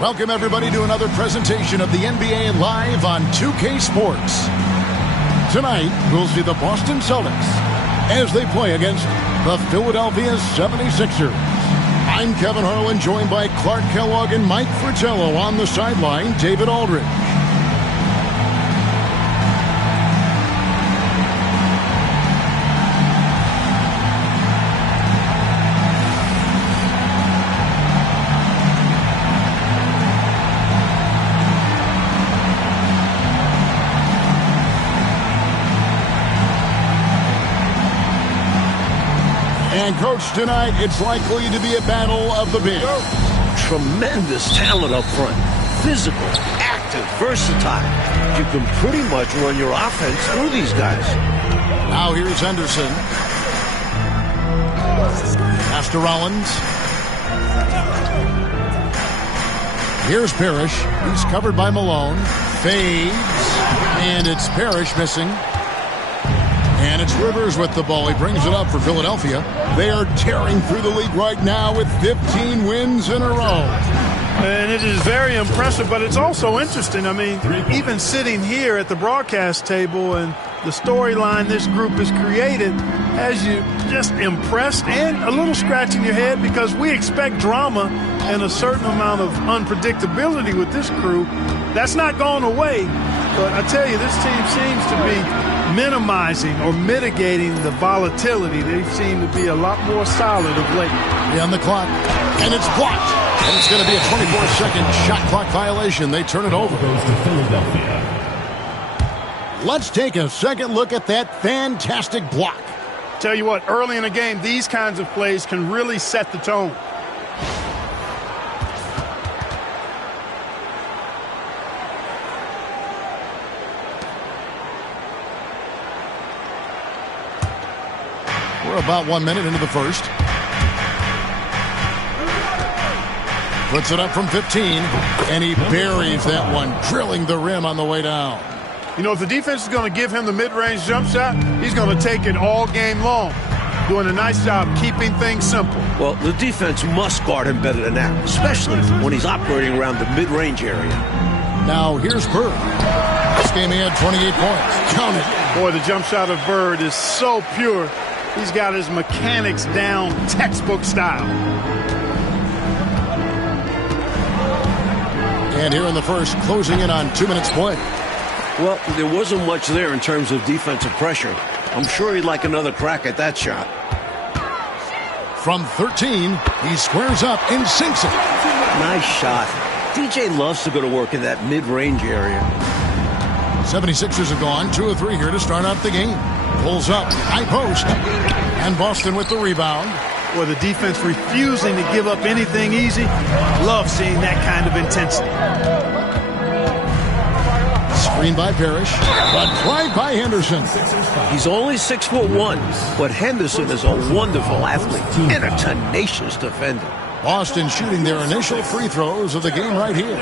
Welcome, everybody, to another presentation of the NBA Live on 2K Sports. Tonight, we'll see the Boston Celtics as they play against the Philadelphia 76ers. I'm Kevin Harlan, joined by Clark Kellogg and Mike Fratello on the sideline, David Aldridge. And, Coach, tonight it's likely to be a battle of the big. Tremendous talent up front. Physical, active, versatile. You can pretty much run your offense through these guys. Now here's Henderson. Pass to Rollins. Here's Parrish. He's covered by Malone. Fades. And it's Parrish missing. And it's Rivers with the ball. He brings it up for Philadelphia. They are tearing through the league right now with 15 wins in a row. And it is very impressive, but it's also interesting. I mean, even sitting here at the broadcast table and the storyline this group has created has you just impressed and a little scratching your head, because we expect drama and a certain amount of unpredictability with this crew. That's not going away. But I tell you, this team seems to be minimizing or mitigating the volatility. They seem to be a lot more solid of late. On the clock, and it's blocked. And it's going to be a 24-second shot clock violation. They turn it over. Goes to Philadelphia. Let's take a second look at that fantastic block. Tell you what, early in the game, these kinds of plays can really set the tone. We're about 1 minute into the first. Puts it up from 15, and he buries that one, drilling the rim on the way down. You know, if the defense is going to give him the mid-range jump shot, he's going to take it all game long. Doing a nice job keeping things simple. Well, the defense must guard him better than that, especially when he's operating around the mid-range area. Now here's Bird. This game he had 28 points. Count it. Boy, the jump shot of Bird is so pure. He's got his mechanics down textbook style. And here in the first, closing in on 2 minutes play. Well, there wasn't much there in terms of defensive pressure. I'm sure he'd like another crack at that shot. From 13, he squares up and sinks it. Nice shot. DJ loves to go to work in that mid-range area. 76ers have gone 2 of 3 here to start out the game. Pulls up, high post, and Boston with the rebound. Boy, the defense refusing to give up anything easy. Love seeing that kind of intensity. Screen by Parrish, but right by Henderson. He's only 6'1", but Henderson is a wonderful athlete and a tenacious defender. Boston shooting their initial free throws of the game right here.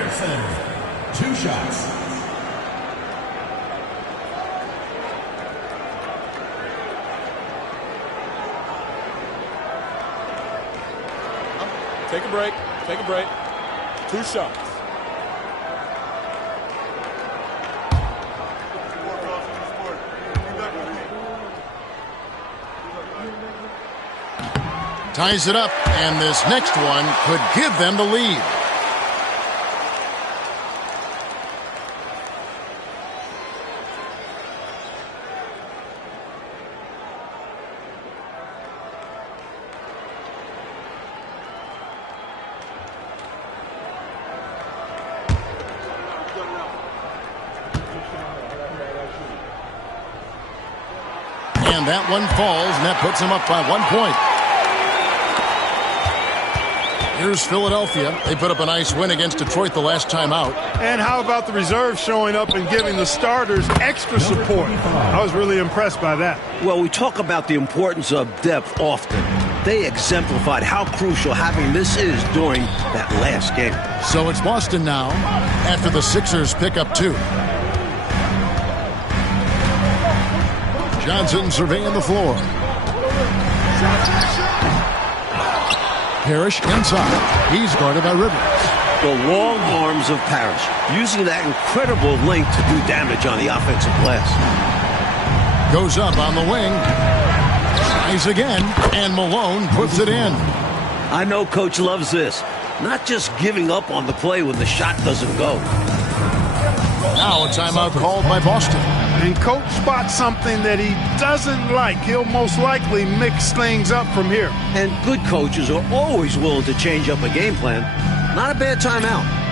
2 shots. Take a break. Take a break. 2 shots. Ties it up, and this next one could give them the lead. And that one falls, and that puts him up by 1 point. Here's Philadelphia. They put up a nice win against Detroit the last time out. And how about the reserves showing up and giving the starters extra support? I was really impressed by that. Well, we talk about the importance of depth often. They exemplified how crucial having this is during that last game. So it's Boston now after the Sixers pick up 2. Johnson surveying the floor. Parrish inside. He's guarded by Rivers. The long arms of Parrish, using that incredible length to do damage on the offensive glass. Goes up on the wing. Tries again, and Malone puts it in. I know Coach loves this. Not just giving up on the play when the shot doesn't go. Now a timeout called by Boston. And Coach spots something that he doesn't like. He'll most likely mix things up from here. And good coaches are always willing to change up a game plan. Not a bad timeout.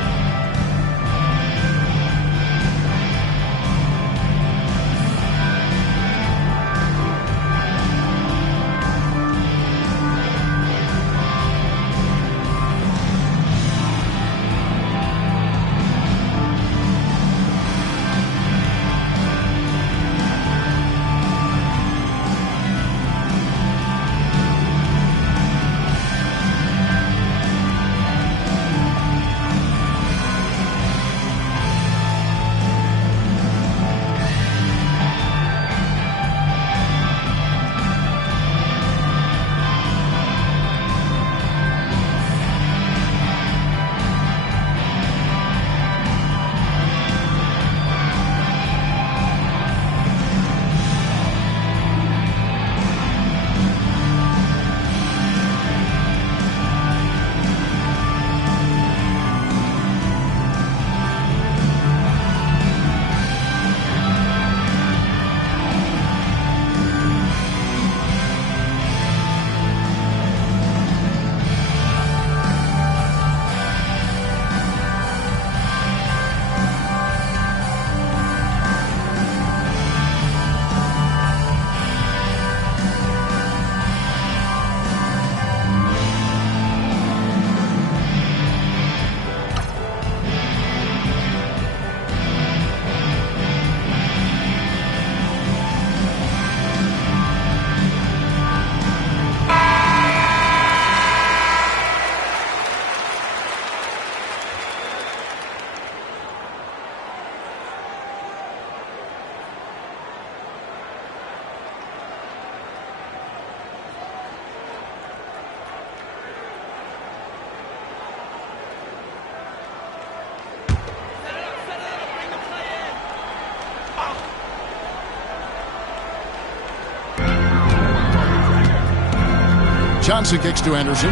Johnson kicks to Anderson.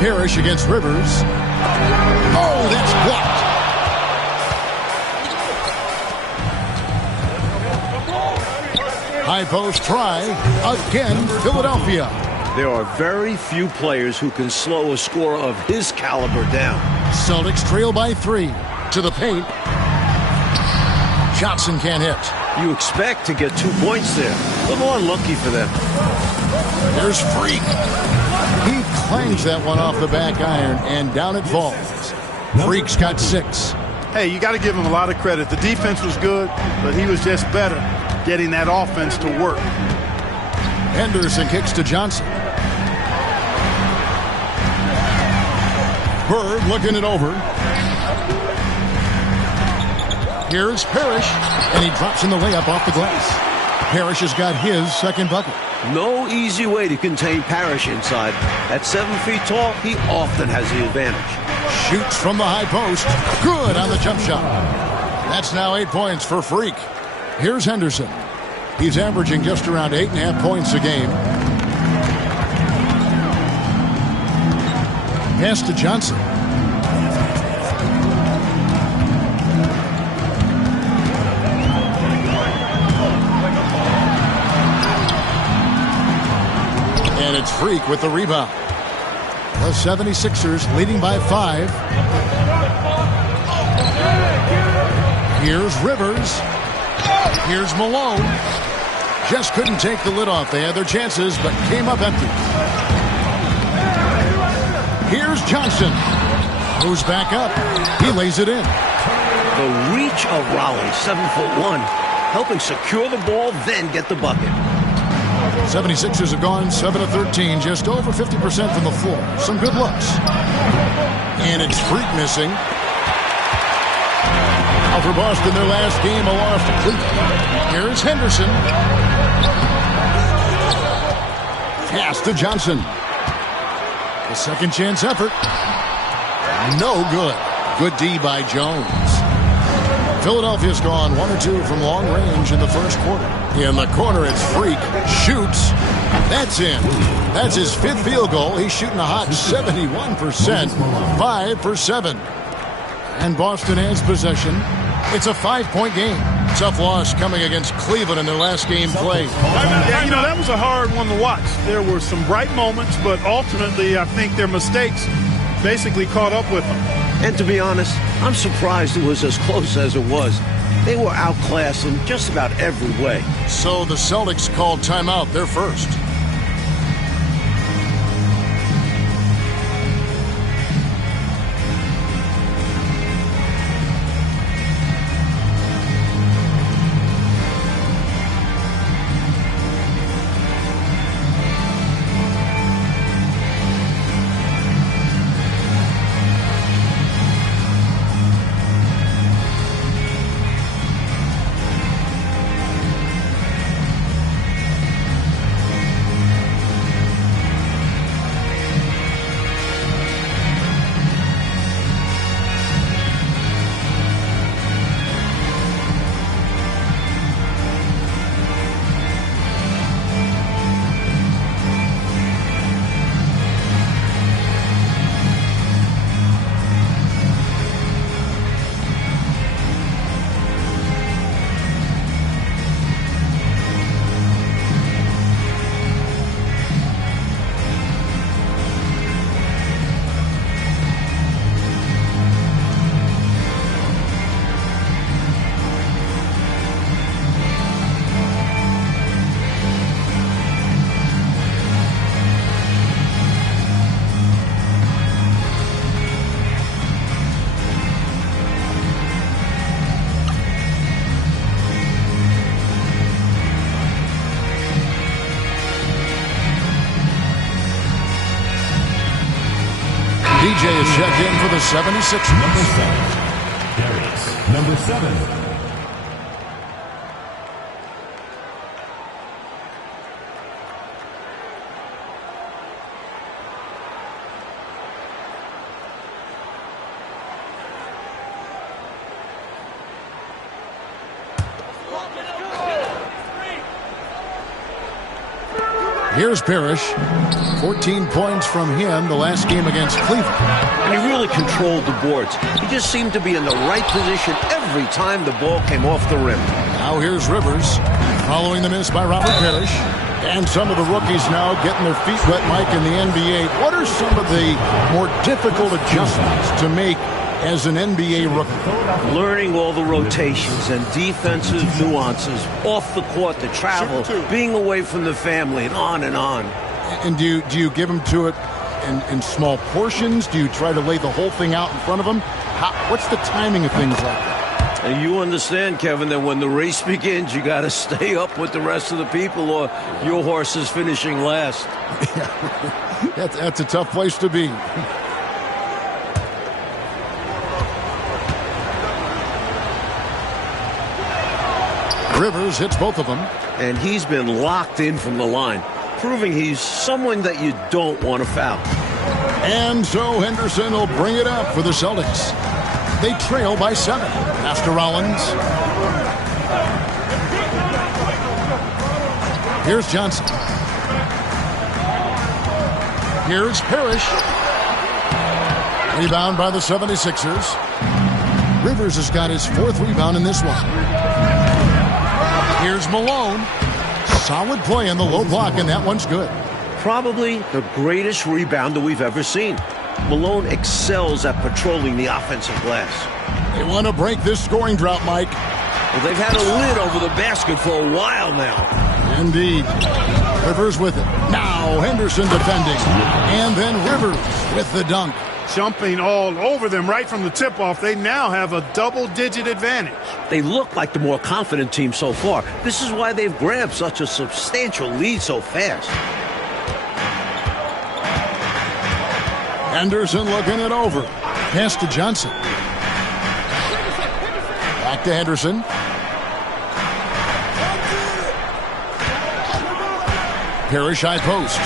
Parrish against Rivers. Oh, that's blocked. High post try. Again, Philadelphia. There are very few players who can slow a scorer of his caliber down. Celtics trail by 3. To the paint. Johnson can't hit. You expect to get 2 points there. A little unlucky for them. There's Freak. He clangs that one off the back iron, and down it falls. Freak's got 6. Hey, you got to give him a lot of credit. The defense was good, but he was just better getting that offense to work. Henderson kicks to Johnson. Bird looking it over. Here's Parrish, and he drops in the layup off the glass. Parrish has got his second bucket. No easy way to contain Parrish inside. At 7 feet tall, he often has the advantage. Shoots from the high post. Good on the jump shot. That's now 8 points for Freak. Here's Henderson. He's averaging just around 8.5 points a game. Pass to Johnson. And it's Freak with the rebound. The 76ers leading by 5. Here's Rivers. Here's Malone. Just couldn't take the lid off. They had their chances, but came up empty. Here's Johnson. Moves back up. He lays it in. The reach of Raleigh, 7'1", helping secure the ball, then get the bucket. 76ers have gone 7 of 13, just over 50% from the floor. Some good looks. And it's Freak missing. Now for Boston, their last game, a loss to Cleveland. Here's Henderson. Pass to Johnson. The second chance effort. No good. Good D by Jones. Philadelphia's gone 1 or 2 from long range in the first quarter. In the corner, it's Freak. Shoots. That's in. That's his 5th field goal. He's shooting a hot 71%. 5 for 7. And Boston has possession. It's a 5-point game. Tough loss coming against Cleveland in their last game played. Yeah, you know, that was a hard one to watch. There were some bright moments, but ultimately I think their mistakes basically caught up with them. And to be honest, I'm surprised it was as close as it was. They were outclassed in just about every way. So the Celtics called timeout. They're first. DJ is checked in for the 76ers. Number 7. Darius. Number 7. Here's Parrish. 14 points from him the last game against Cleveland. And he really controlled the boards. He just seemed to be in the right position every time the ball came off the rim. Now here's Rivers following the miss by Robert Parrish. And some of the rookies now getting their feet wet, Mike, in the NBA. What are some of the more difficult adjustments to make as an NBA rookie? Learning all the rotations and defensive nuances off the court, the travel, being away from the family, and on and on. And do you give them to it in small portions? Do you try to lay the whole thing out in front of them? What's the timing of things like that? And you understand, Kevin, that when the race begins, you got to stay up with the rest of the people or your horse is finishing last. That's a tough place to be. Rivers hits both of them. And he's been locked in from the line, proving he's someone that you don't want to foul. And so Henderson will bring it up for the Celtics. They trail by 7. Pass to Rollins. Here's Johnson. Here's Parrish. Rebound by the 76ers. Rivers has got his 4th rebound in this one. Here's Malone. Solid play in the low block, and that one's good. Probably the greatest rebounder we've ever seen. Malone excels at patrolling the offensive glass. They want to break this scoring drought, Mike. Well, they've had a lid over the basket for a while now. Indeed. Rivers with it. Now Henderson defending. And then Rivers with the dunk. Jumping all over them right from the tip-off. They now have a double-digit advantage. They look like the more confident team so far. This is why they've grabbed such a substantial lead so fast. Henderson looking it over. Pass to Johnson. Back to Henderson. Parrish high post.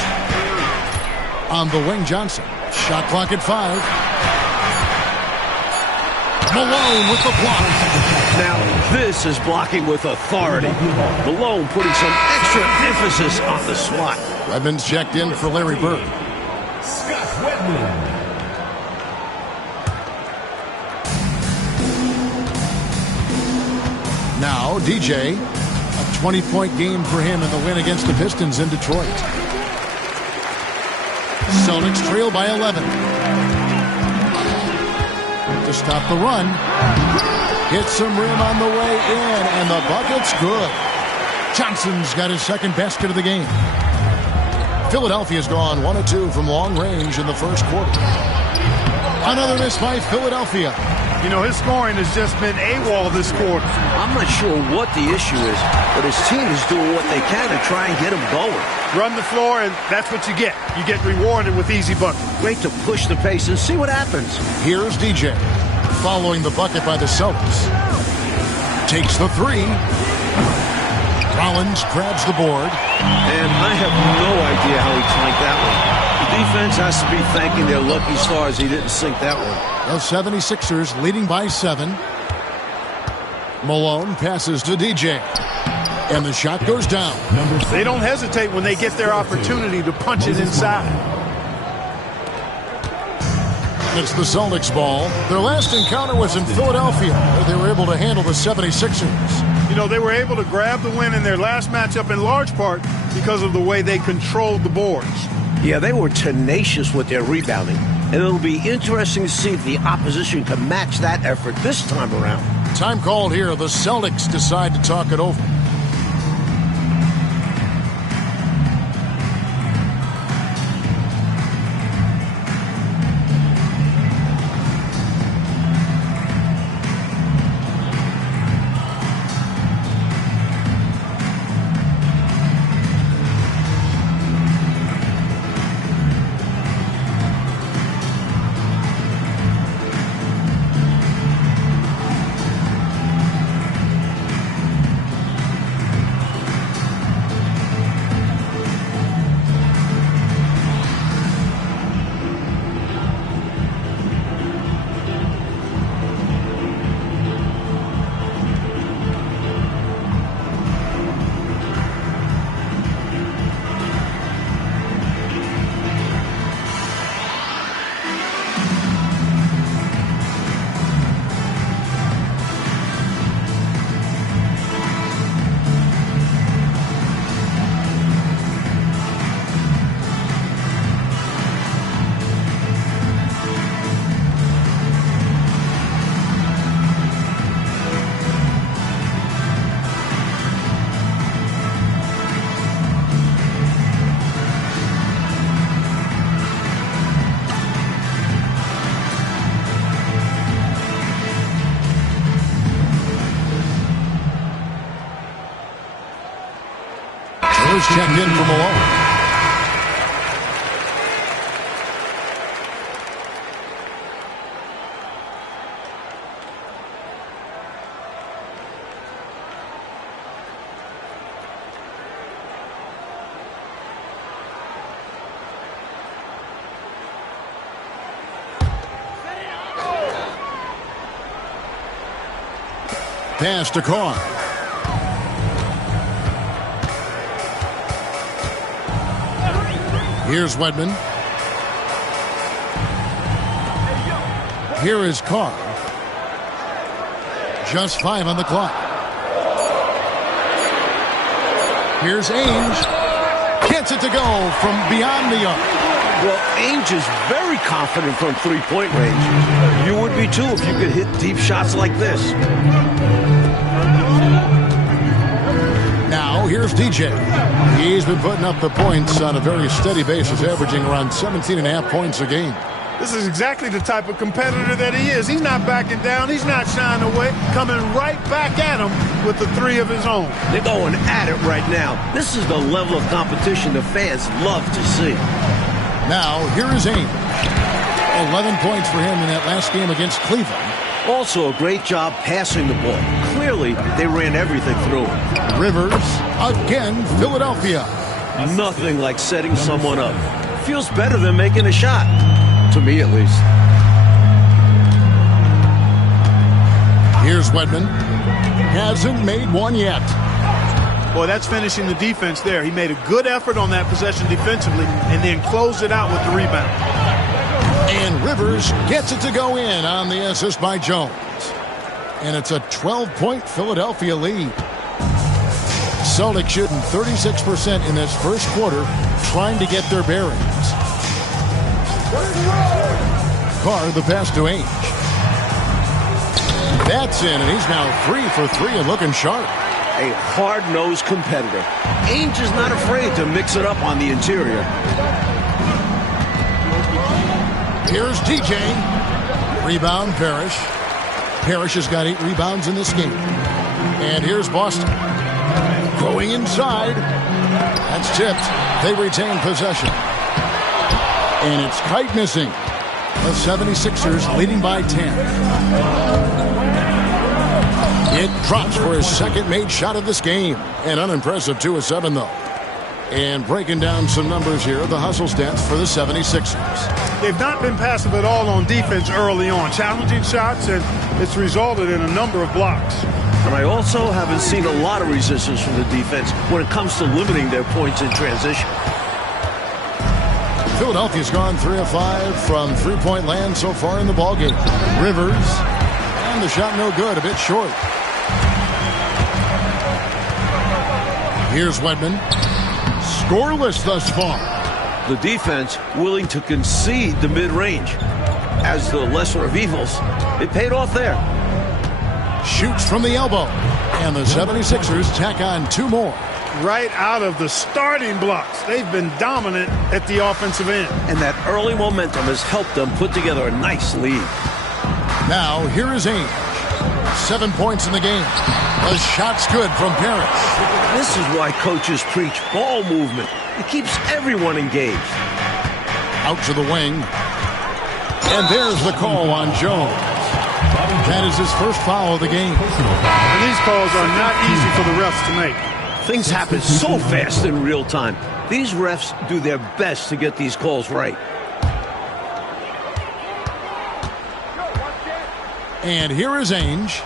On the wing, Johnson. Shot clock at 5. Malone with the block. Now, this is blocking with authority. Malone putting some extra emphasis on the swat. Redmond's checked in for Larry Bird. Scott Wedman. Now, DJ. A 20-point game for him in the win against the Pistons in Detroit. Celtics trail by 11. To stop the run. Hits some rim on the way in, and the bucket's good. Johnson's got his second basket of the game. Philadelphia's gone 1 of 2 from long range in the first quarter. Another miss by Philadelphia. You know, his scoring has just been AWOL this quarter. I'm not sure what the issue is, but his team is doing what they can to try and get him going. Run the floor, and that's what you get. You get rewarded with easy buckets. Great to push the pace and see what happens. Here's DJ. Following the bucket by the Celtics. Takes the 3. Rollins grabs the board. And I have no idea how he tanked that one. The defense has to be thanking their lucky stars he didn't sink that one. The 76ers leading by 7. Malone passes to DJ. And the shot goes down. They don't hesitate when they get their opportunity to punch it inside. It's the Celtics ball. Their last encounter was in Philadelphia, where they were able to handle the 76ers. You know, they were able to grab the win in their last matchup in large part because of the way they controlled the boards. Yeah, they were tenacious with their rebounding. And it'll be interesting to see if the opposition can match that effort this time around. Time called here. The Celtics decide to talk it over. Checked in for Malone. Pass to Carr. Here's Wedman. Here is Carr. Just 5 on the clock. Here's Ainge. Gets it to go from beyond the arc. Well, Ainge is very confident from three-point range. You would be too if you could hit deep shots like this. Now, here's DJ. He's been putting up the points on a very steady basis, averaging around 17.5 points a game. This is exactly the type of competitor that he is. He's not backing down. He's not shying away. Coming right back at him with the 3 of his own. They're going at it right now. This is the level of competition the fans love to see. Now, here is Ainge. 11 points for him in that last game against Cleveland. Also a great job passing the ball. Clearly, they ran everything through him. Rivers, again, Philadelphia. Nothing like setting someone up. feels better than making a shot. To me, at least. Here's Wedman. Hasn't made one yet. Boy, that's finishing the defense there. He made a good effort on that possession defensively and then closed it out with the rebound. And Rivers gets it to go in on the assist by Jones. And it's a 12-point Philadelphia lead. Celtics shooting 36% in this first quarter, trying to get their bearings. Carr, the pass to Ainge. That's in, and he's now 3 for 3 and looking sharp. A hard-nosed competitor. Ainge is not afraid to mix it up on the interior. Here's DJ. Rebound, Parrish. Parrish has got 8 rebounds in this game. And here's Boston. Going inside. That's tipped. They retain possession. And it's Kite missing. The 76ers leading by 10. It drops for his second made shot of this game. An unimpressive 2 of 7, though. And breaking down some numbers here, the hustle stats for the 76ers. They've not been passive at all on defense early on. Challenging shots, and it's resulted in a number of blocks. And I also haven't seen a lot of resistance from the defense when it comes to limiting their points in transition. Philadelphia's gone 3 of 5 from three-point land so far in the ballgame. Rivers, and the shot no good, a bit short. Here's Wedman. Scoreless thus far. The defense willing to concede the mid-range. As the lesser of evils, it paid off there. Shoots from the elbow. And the 76ers tack on 2 more. Right out of the starting blocks. They've been dominant at the offensive end. And that early momentum has helped them put together a nice lead. Now, here is Ainge. 7 points in the game. The shot's good from Parrish. This is why coaches preach ball movement. It keeps everyone engaged. Out to the wing. And there's the call on Jones. That is his first foul of the game. And these calls are not easy for the refs to make. Things happen so fast in real time. These refs do their best to get these calls right. And here is Ainge.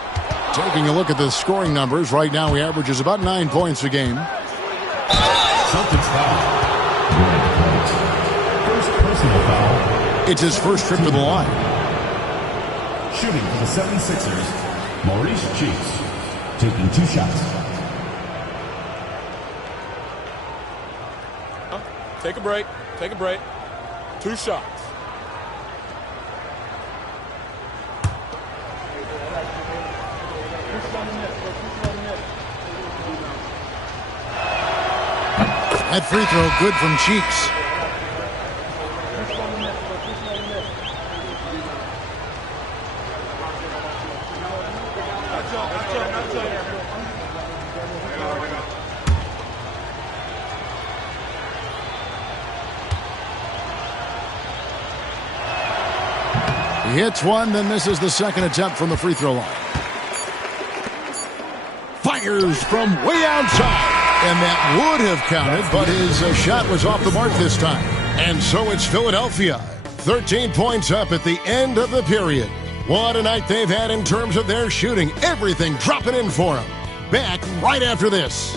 Taking a look at the scoring numbers. Right now he averages about 9 points a game. Celtics foul. First personal foul. It's his first trip to the line. Shooting for the 76ers, Maurice Cheeks, taking 2 shots. Take a break. Take a break. 2 shots. That free throw good from Cheeks. He hits one, then misses the second attempt from the free throw line. Fires from way outside. And that would have counted, but his shot was off the mark this time. And so it's Philadelphia. 13 points up at the end of the period. What a night they've had in terms of their shooting. Everything dropping in for them. Back right after this.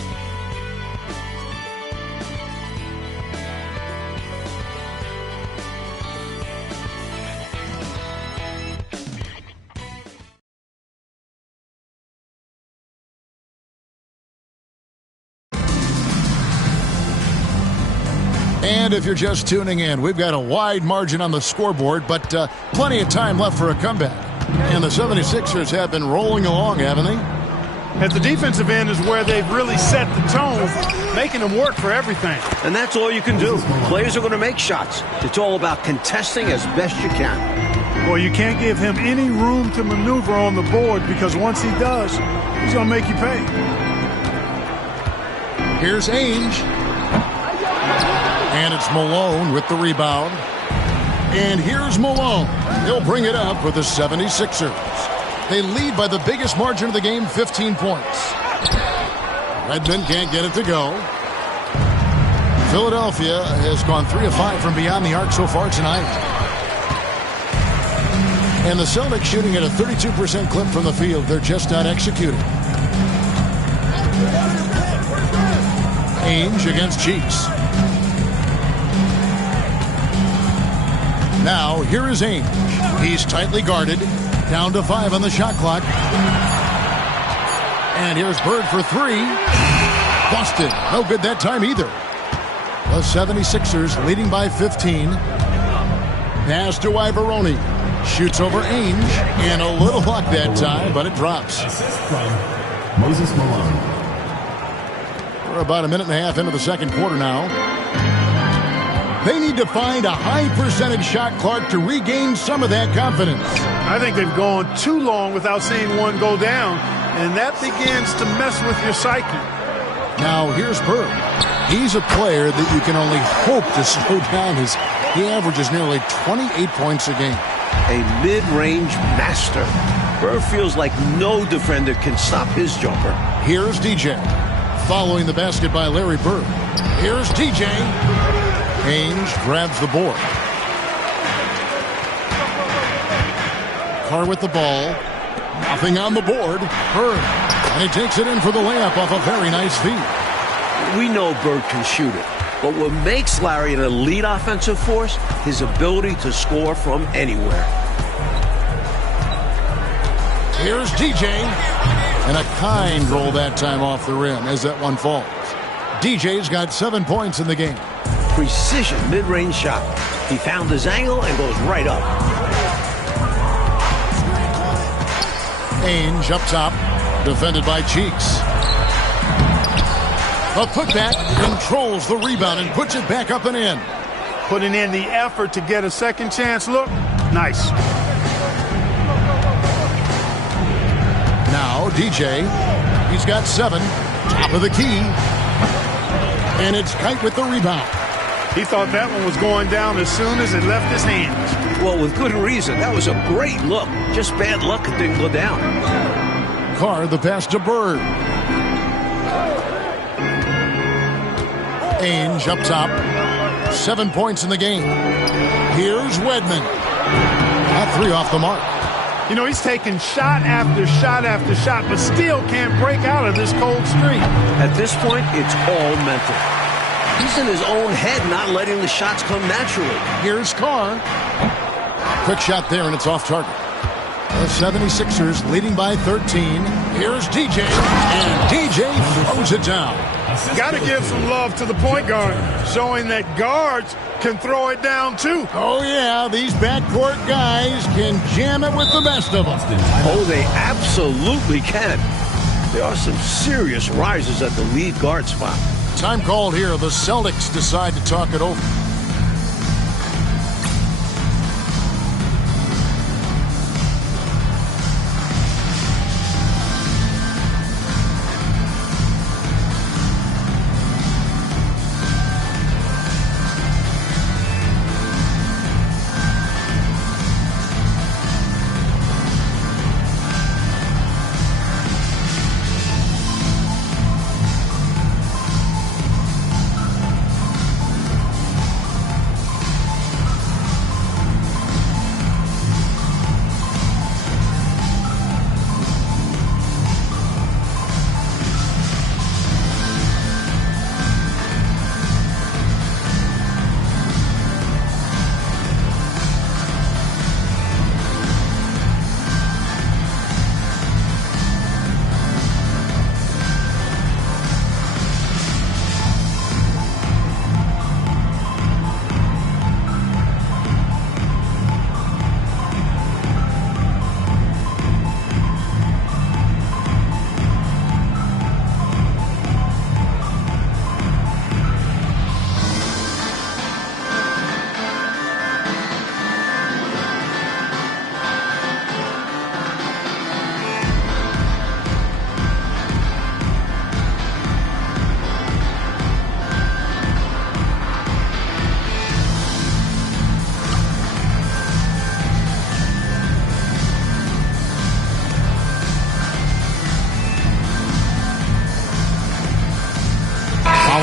And if you're just tuning in, we've got a wide margin on the scoreboard, but plenty of time left for a comeback. And the 76ers have been rolling along, haven't they? At the defensive end is where they've really set the tone, making them work for everything. And that's all you can do. Players are going to make shots. It's all about contesting as best you can. Well, you can't give him any room to maneuver on the board because once he does, he's going to make you pay. Here's Ainge. And it's Malone with the rebound. And here's Malone. He'll bring it up for the 76ers. They lead by the biggest margin of the game, 15 points. Redmond can't get it to go. Philadelphia has gone 3 of 5 from beyond the arc so far tonight. And the Celtics shooting at a 32% clip from the field. They're just not executing. Ainge against Cheeks. Now, here is Ainge. He's tightly guarded. Down to 5 on the shot clock. And here's Bird for 3. Busted. No good that time either. The 76ers leading by 15. Pass to Ivoroni. Shoots over Ainge. And a little luck that time, but it drops. Assist from Moses Malone. We're about a minute and a half into the second quarter now. They need to find a high percentage shot, Clark, to regain some of that confidence. I think they've gone too long without seeing one go down, and that begins to mess with your psyche. Now, here's Bird. He's a player that you can only hope to slow down as he averages nearly 28 points a game. A mid-range master. Bird feels like no defender can stop his jumper. Here's DJ. Following the basket by Larry Bird. Here's DJ. Ainge grabs the board. Carr with the ball. Nothing on the board. Bird. And he takes it in for the layup off a very nice feed. We know Bird can shoot it, but what makes Larry an elite offensive force, his ability to score from anywhere. Here's DJ. And a kind roll that time off the rim as that one falls. DJ's got 7 points in the game. Precision mid-range shot. He found his angle and goes right up. Ainge up top, defended by Cheeks. A putback, controls the rebound and puts it back up and in. Putting in the effort to get a second chance look. Nice. Now DJ, he's got 7, top of the key. And it's Kite with the rebound. He thought that one was going down as soon as it left his hands. Well, with good reason. That was a great look. Just bad luck it didn't go down. Carr, the pass to Bird. Ainge up top. 7 points in the game. Here's Wedman. That 3 off the mark. You know, he's taking shot after shot after shot, but still can't break out of this cold streak. At this point, it's all mental. He's in his own head, not letting the shots come naturally. Here's Carr. Quick shot there, and it's off target. The 76ers leading by 13. Here's DJ, and DJ throws it down. Got to give some love to the point guard, showing that guards can throw it down too. Oh, yeah, these backcourt guys can jam it with the best of them. Oh, they absolutely can. There are some serious risers at the lead guard spot. Time called here. The Celtics decide to talk it over.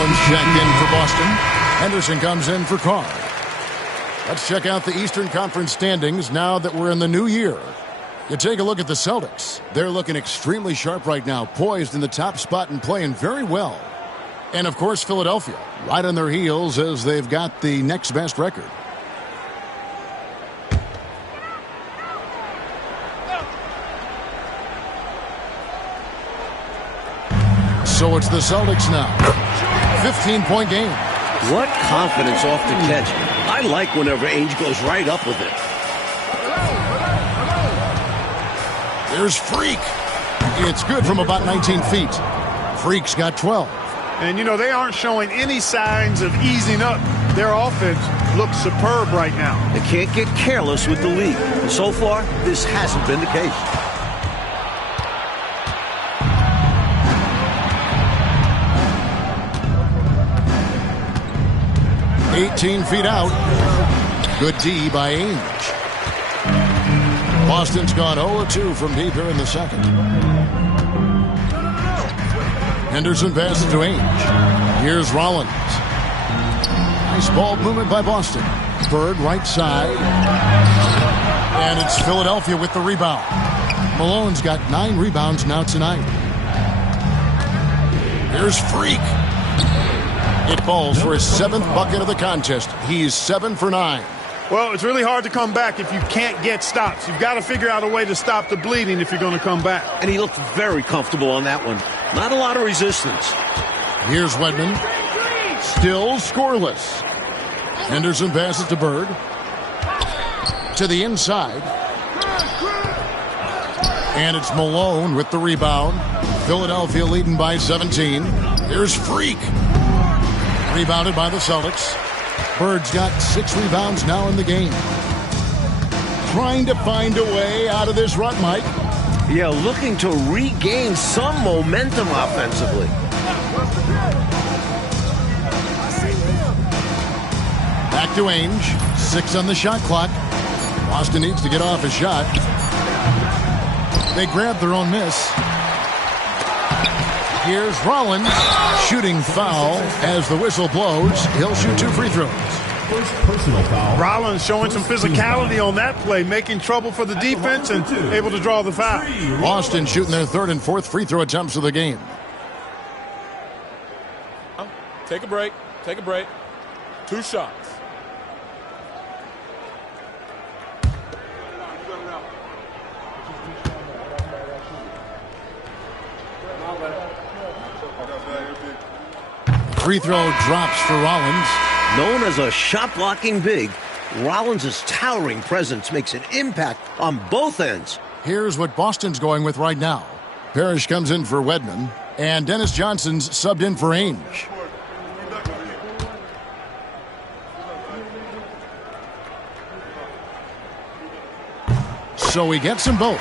Rollins checked in for Boston. Henderson comes in for Carr. Let's check out the Eastern Conference standings now that we're in the new year. You take a look at the Celtics. They're looking extremely sharp right now, poised in the top spot and playing very well. And, of course, Philadelphia, right on their heels as they've got the next best record. So it's the Celtics now. 15-point game. What confidence off the catch. I like whenever Ainge goes right up with it. There's Freak. It's good from about 19 feet. Freak's got 12. And, you know, they aren't showing any signs of easing up. Their offense looks superb right now. They can't get careless with the lead. And so far, this hasn't been the case. "18 feet out. Good D by Ainge. Boston's gone 0-2 from deep here in the second. Henderson passes to Ainge. Here's Rollins. Nice ball movement by Boston. Bird right side. And it's Philadelphia with the rebound. Malone's got 9 rebounds now tonight. Here's Freak. It falls for his 7th bucket of the contest. He's 7 for 9. Well, it's really hard to come back if you can't get stops. You've got to figure out a way to stop the bleeding if you're going to come back. And he looked very comfortable on that one. Not a lot of resistance. Here's Wedman. Still scoreless. Henderson passes to Bird. To the inside. And it's Malone with the rebound. Philadelphia leading by 17. Here's Freak. Rebounded by the Celtics. Bird's got 6 rebounds now in the game. Trying to find a way out of this rut, Mike. Yeah, looking to regain some momentum offensively. Back to Ainge. 6 on the shot clock. Boston needs to get off a shot. They grab their own miss. Here's Rollins. Shooting foul as the whistle blows. He'll shoot 2 free throws. First personal foul. Rollins showing some physicality on that play, making trouble for the defense and able to draw the foul. Boston shooting their 3rd and 4th free throw attempts of the game. Take a break. Take a break. 2 shots. Free throw drops for Rollins. Known as a shot-blocking big, Rollins' towering presence makes an impact on both ends. Here's what Boston's going with right now. Parrish comes in for Wedman, and Dennis Johnson's subbed in for Ainge. So he gets them both.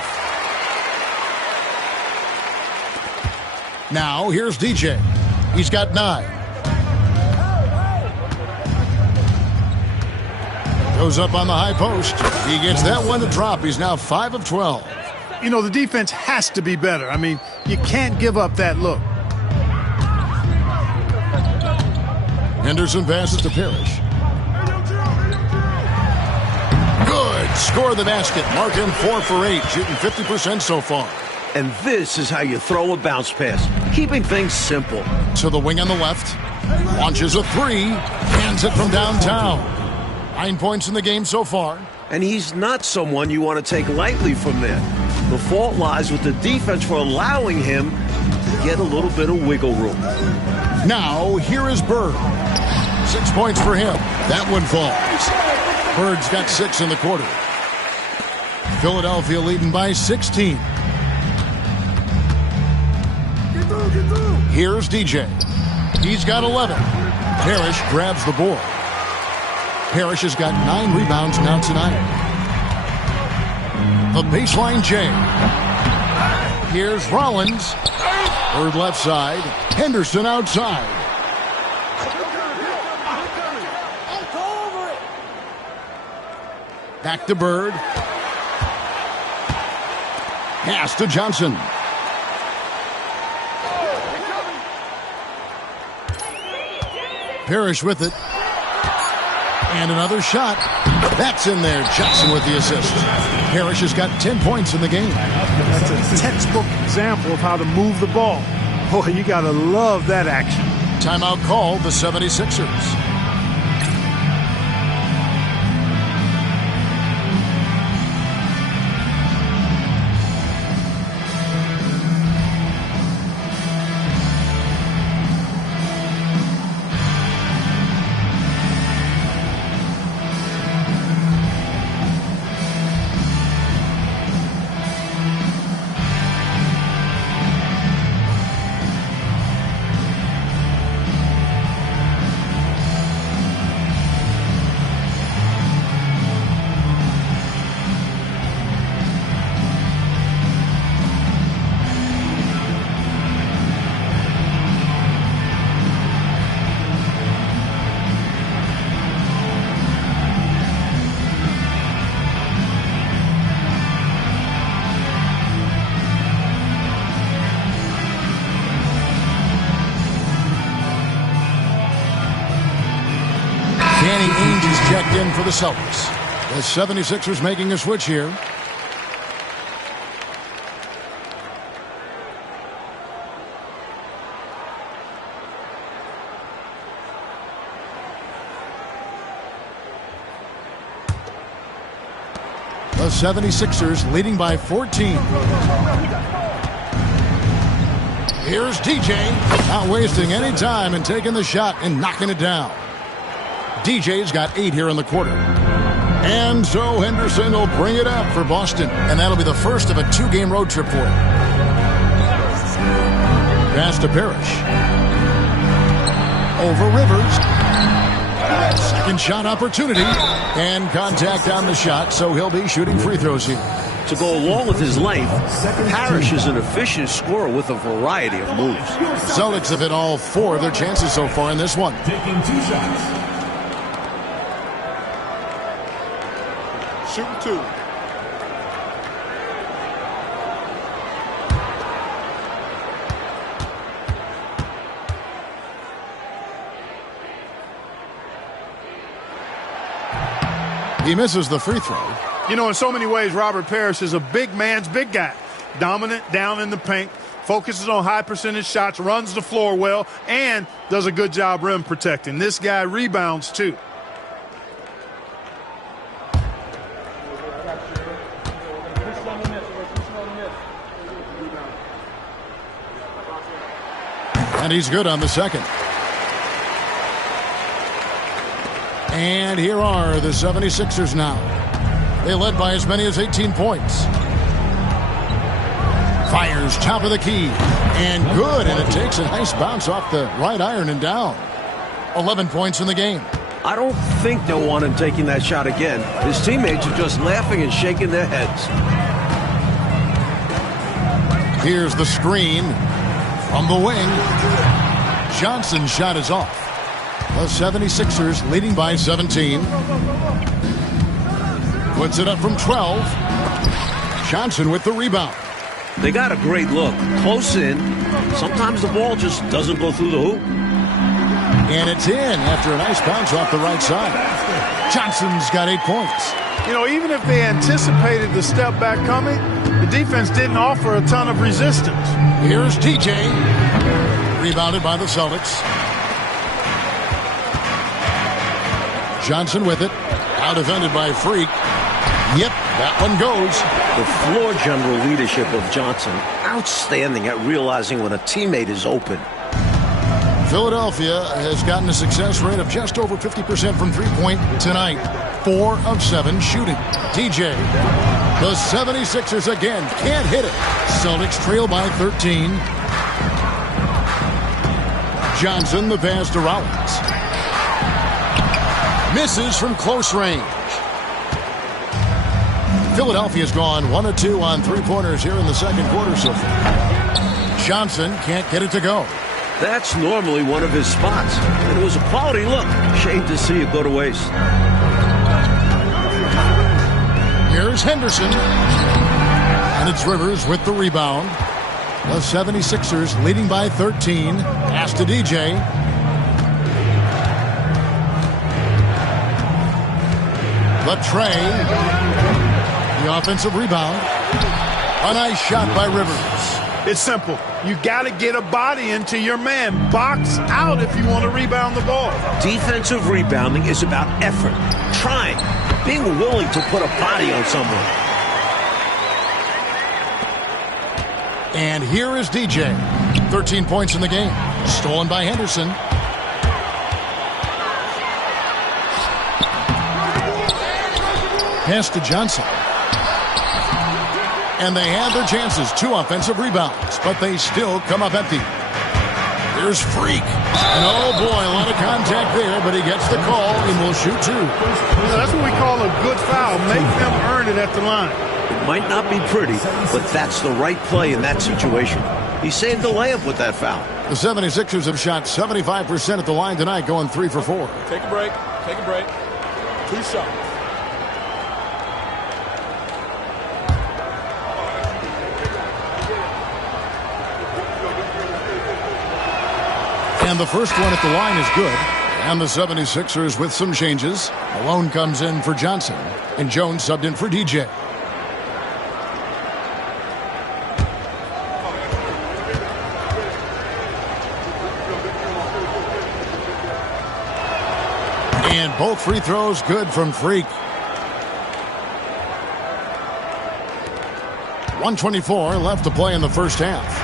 Now, here's DJ. He's got 9. Goes up on the high post. He gets that one to drop. He's now 5 of 12. You know, the defense has to be better. I mean, you can't give up that look. Henderson passes to Parrish. Good. Score the basket. Mark him 4 for 8. Shooting 50% so far. And this is how you throw a bounce pass. Keeping things simple. To the wing on the left. Launches a 3. Hands it from downtown. 9 points in the game so far. And he's not someone you want to take lightly from there. The fault lies with the defense for allowing him to get a little bit of wiggle room. Now, here is Bird. 6 points for him. That one falls. Bird's got 6 in the quarter. Philadelphia leading by 16. Here's DJ. He's got 11. Parrish grabs the board. Parrish has got 9 rebounds now tonight. The baseline J. Here's Rollins. Bird left side. Henderson outside. Back to Bird. Pass to Johnson. Parrish with it. And another shot. That's in there. Johnson with the assist. Parrish has got 10 points in the game. That's a textbook example of how to move the ball. Boy, you got to love that action. Timeout called the 76ers. Danny Ainge is checked in for the Celtics. The 76ers making a switch here. The 76ers leading by 14. Here's DJ, not wasting any time and taking the shot and knocking it down. DJ's got 8 here in the quarter. And so Henderson will bring it up for Boston. And that'll be the first of a 2-game road trip for him. Pass to Parrish. Over Rivers. Second shot opportunity. And contact on the shot, so he'll be shooting free throws here. To go along with his length, Parrish is an efficient scorer with a variety of moves. Celtics have hit all 4 of their chances so far in this one. Taking 2 shots. Shooting 2. He misses the free throw. You know, in so many ways, Robert Parrish is a big man's big guy. Dominant down in the paint, focuses on high percentage shots, runs the floor well, and does a good job rim protecting. This guy rebounds too. And he's good on the second. And here are the 76ers now. They led by as many as 18 points. Fires top of the key. And good. And it takes a nice bounce off the right iron and down. 11 points in the game. I don't think they'll want him taking that shot again. His teammates are just laughing and shaking their heads. Here's the screen from the wing. Johnson's shot is off. The 76ers leading by 17. Puts it up from 12. Johnson with the rebound. They got a great look. Close in. Sometimes the ball just doesn't go through the hoop. And it's in after a nice bounce off the right side. Johnson's got 8 points. You know, even if they anticipated the step back coming, the defense didn't offer a ton of resistance. Here's TJ. Rebounded by the Celtics. Johnson with it. Out defended by Freak. Yep, that one goes. The floor general leadership of Johnson, outstanding at realizing when a teammate is open. Philadelphia has gotten a success rate of just over 50% from three-point tonight. 4 of 7 shooting. TJ. The 76ers again can't hit it. Celtics trail by 13. Johnson, the pass to Rollins. Misses from close range. Philadelphia's gone 1 of 2 on three-pointers here in the second quarter so far. Johnson can't get it to go. That's normally one of his spots. And it was a quality look. Shame to see it go to waste. Here's Henderson. And it's Rivers with the rebound. The 76ers leading by 13. Pass to DJ. The tray. The offensive rebound. A nice shot by Rivers. It's simple. You got to get a body into your man. Box out if you want to rebound the ball. Defensive rebounding is about effort, trying, being willing to put a body on someone. And here is DJ. 13 points in the game. Stolen by Henderson. Pass to Johnson. And they have their chances. 2 offensive rebounds, but they still come up empty. Here's Freak. And oh boy, a lot of contact there, but he gets the call and will shoot 2. That's what we call a good foul. Make them earn it at the line. It might not be pretty, but that's the right play in that situation. He saved the layup with that foul. The 76ers have shot 75% at the line tonight, going 3 for 4. Take a break. Take a break. 2 shots. And the first one at the line is good. And the 76ers with some changes. Malone comes in for Johnson. And Jones subbed in for DJ. And both free throws good from Freak. 1:24 left to play in the first half.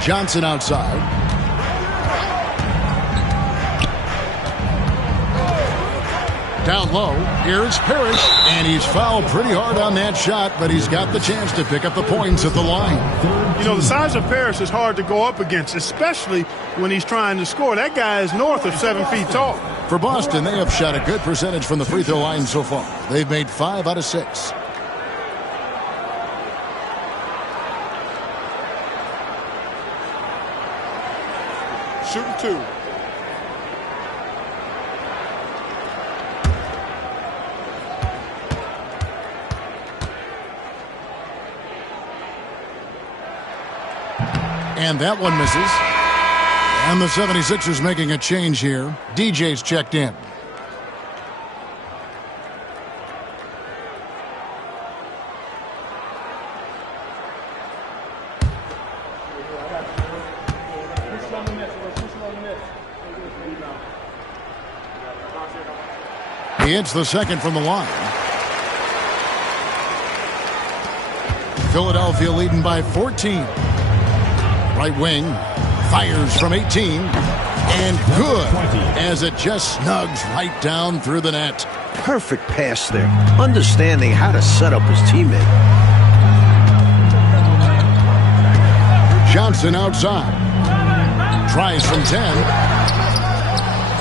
Johnson outside. Down low. Here's Parrish. And he's fouled pretty hard on that shot, but he's got the chance to pick up the points at the line. You know, the size of Parrish is hard to go up against, especially when he's trying to score. That guy is north of 7 feet tall. For Boston, they have shot a good percentage from the free throw line so far. They've made 5 out of 6. Shooting 2. And that one misses. And the 76ers making a change here. DJ's checked in. He hits the second from the line. Philadelphia leading by 14. Right wing fires from 18. And good as it just snugs right down through the net. Perfect pass there. Understanding how to set up his teammate. Johnson outside. Tries from 10.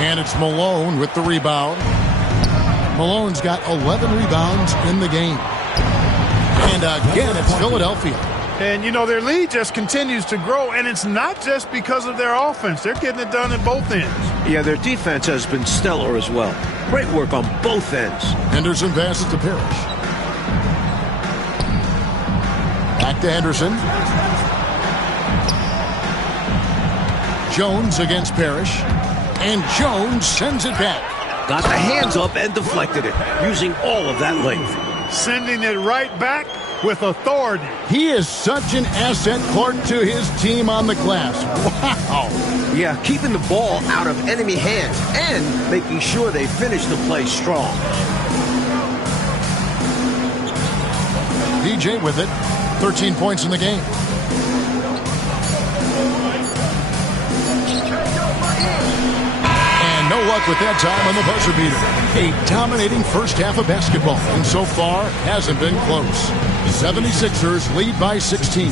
And it's Malone with the rebound. Malone's got 11 rebounds in the game. And again, it's Philadelphia. And, you know, their lead just continues to grow, and it's not just because of their offense. They're getting it done at both ends. Yeah, their defense has been stellar as well. Great work on both ends. Henderson passes to Parrish. Back to Henderson. Jones against Parrish. And Jones sends it back. Got the hands up and deflected it, using all of that length. Sending it right back with authority. He is such an asset, Clark, to his team on the glass. Wow. Yeah, keeping the ball out of enemy hands and making sure they finish the play strong. DJ with it. 13 points in the game. And no luck with that time on the buzzer beater. A dominating first half of basketball, and so far hasn't been close. 76ers lead by 16.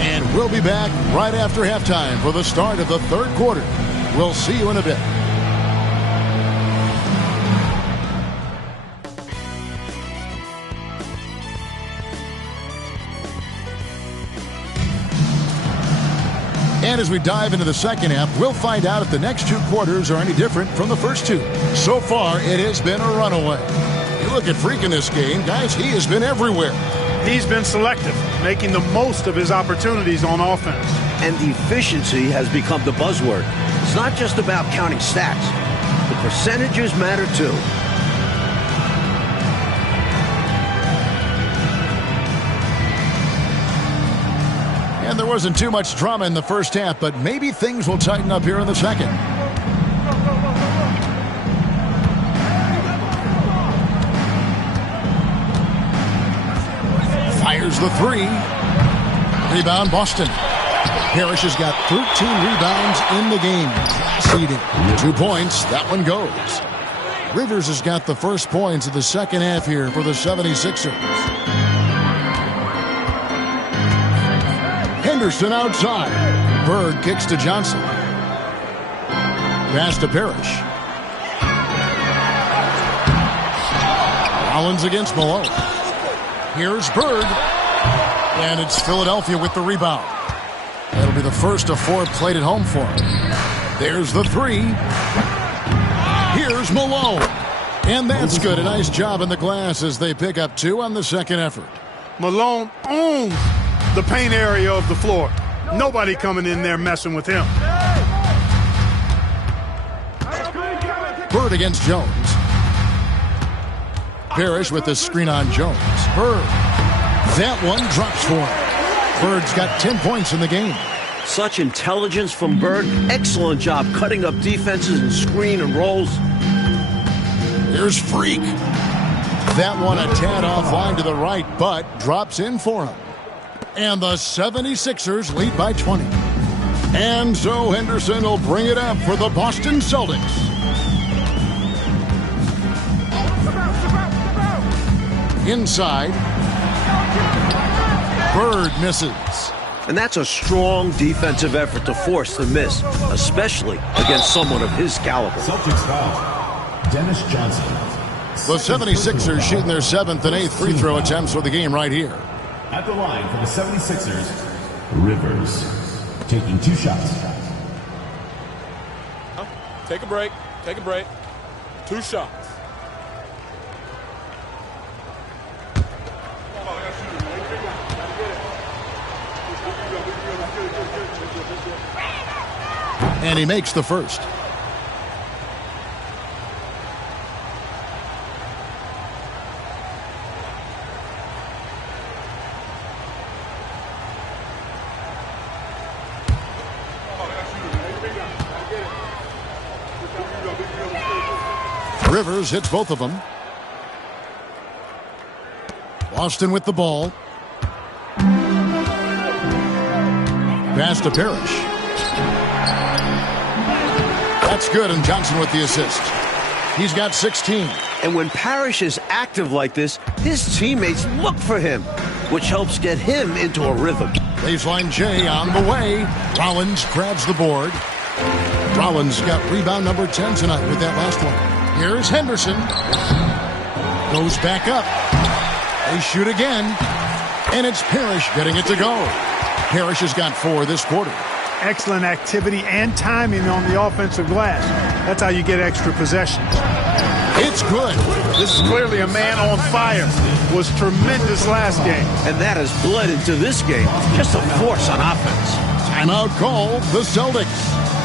And we'll be back right after halftime for the start of the third quarter. We'll see you in a bit. And as we dive into the second half, we'll find out if the next 2 quarters are any different from the first 2. So far, it has been a runaway. You look at Freak in this game, guys, he has been everywhere. He's been selective, making the most of his opportunities on offense. And efficiency has become the buzzword. It's not just about counting stats. the percentages matter too. And there wasn't too much drama in the first half, but maybe things will tighten up here in the second. Fires the three. Rebound, Boston. Parrish has got 13 rebounds in the game. Seeding. 2 points. That one goes. Rivers has got the first points of the second half here for the 76ers. Henderson outside. Bird kicks to Johnson. Pass to Parrish. Rollins against Malone. Here's Bird. And it's Philadelphia with the rebound. That'll be the first of 4 played at home for him. There's the three. Here's Malone. And that's good. A nice job in the glass as they pick up 2 on the second effort. Malone owns the paint area of the floor. Nobody coming in there messing with him. Bird against Jones. Parrish with the screen on Jones. Bird. That one drops for him. Bird's got 10 points in the game. Such intelligence from Bird. Excellent job cutting up defenses and screen and rolls. Here's Freak. That one a tad offline to the right, but drops in for him. And the 76ers lead by 20. And so Henderson will bring it up for the Boston Celtics. Inside. Bird misses. And that's a strong defensive effort to force the miss, especially against someone of his caliber. Celtics foul. Dennis Johnson. The 76ers shooting their 7th and 8th free throw attempts for the game right here. At the line for the 76ers, Rivers. Taking 2 shots. Take a break. Take a break. 2 shots. And he makes the first. Rivers hits both of them. Boston with the ball. Pass to Parrish. That's good, and Johnson with the assist. He's got 16. And when Parrish is active like this, his teammates look for him, which helps get him into a rhythm. Baseline J on the way. Rollins grabs the board. Rollins got rebound number 10 tonight with that last one. Here's Henderson. Goes back up. They shoot again. And it's Parrish getting it to go. Parrish has got 4 this quarter. Excellent activity and timing on the offensive glass. That's how you get extra possessions. It's good. This is clearly a man on fire. Was tremendous last game. And that has bled into this game. Just a force on offense. Timeout call, the Celtics.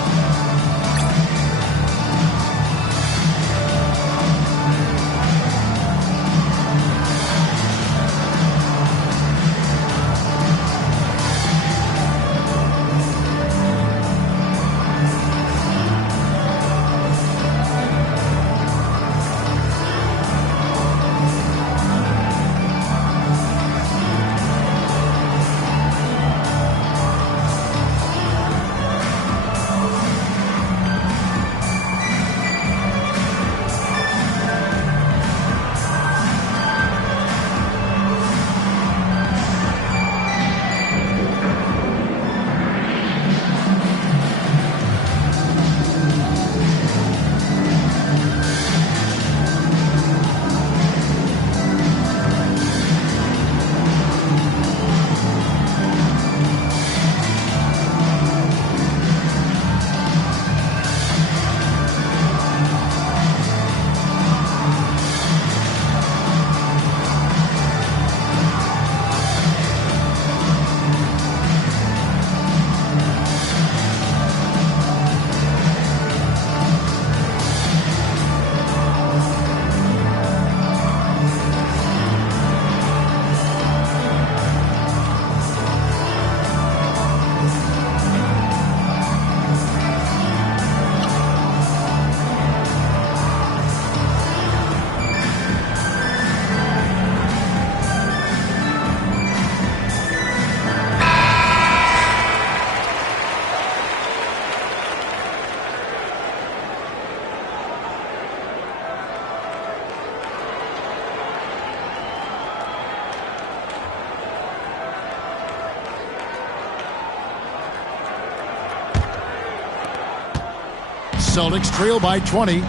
Celtics trail by 20.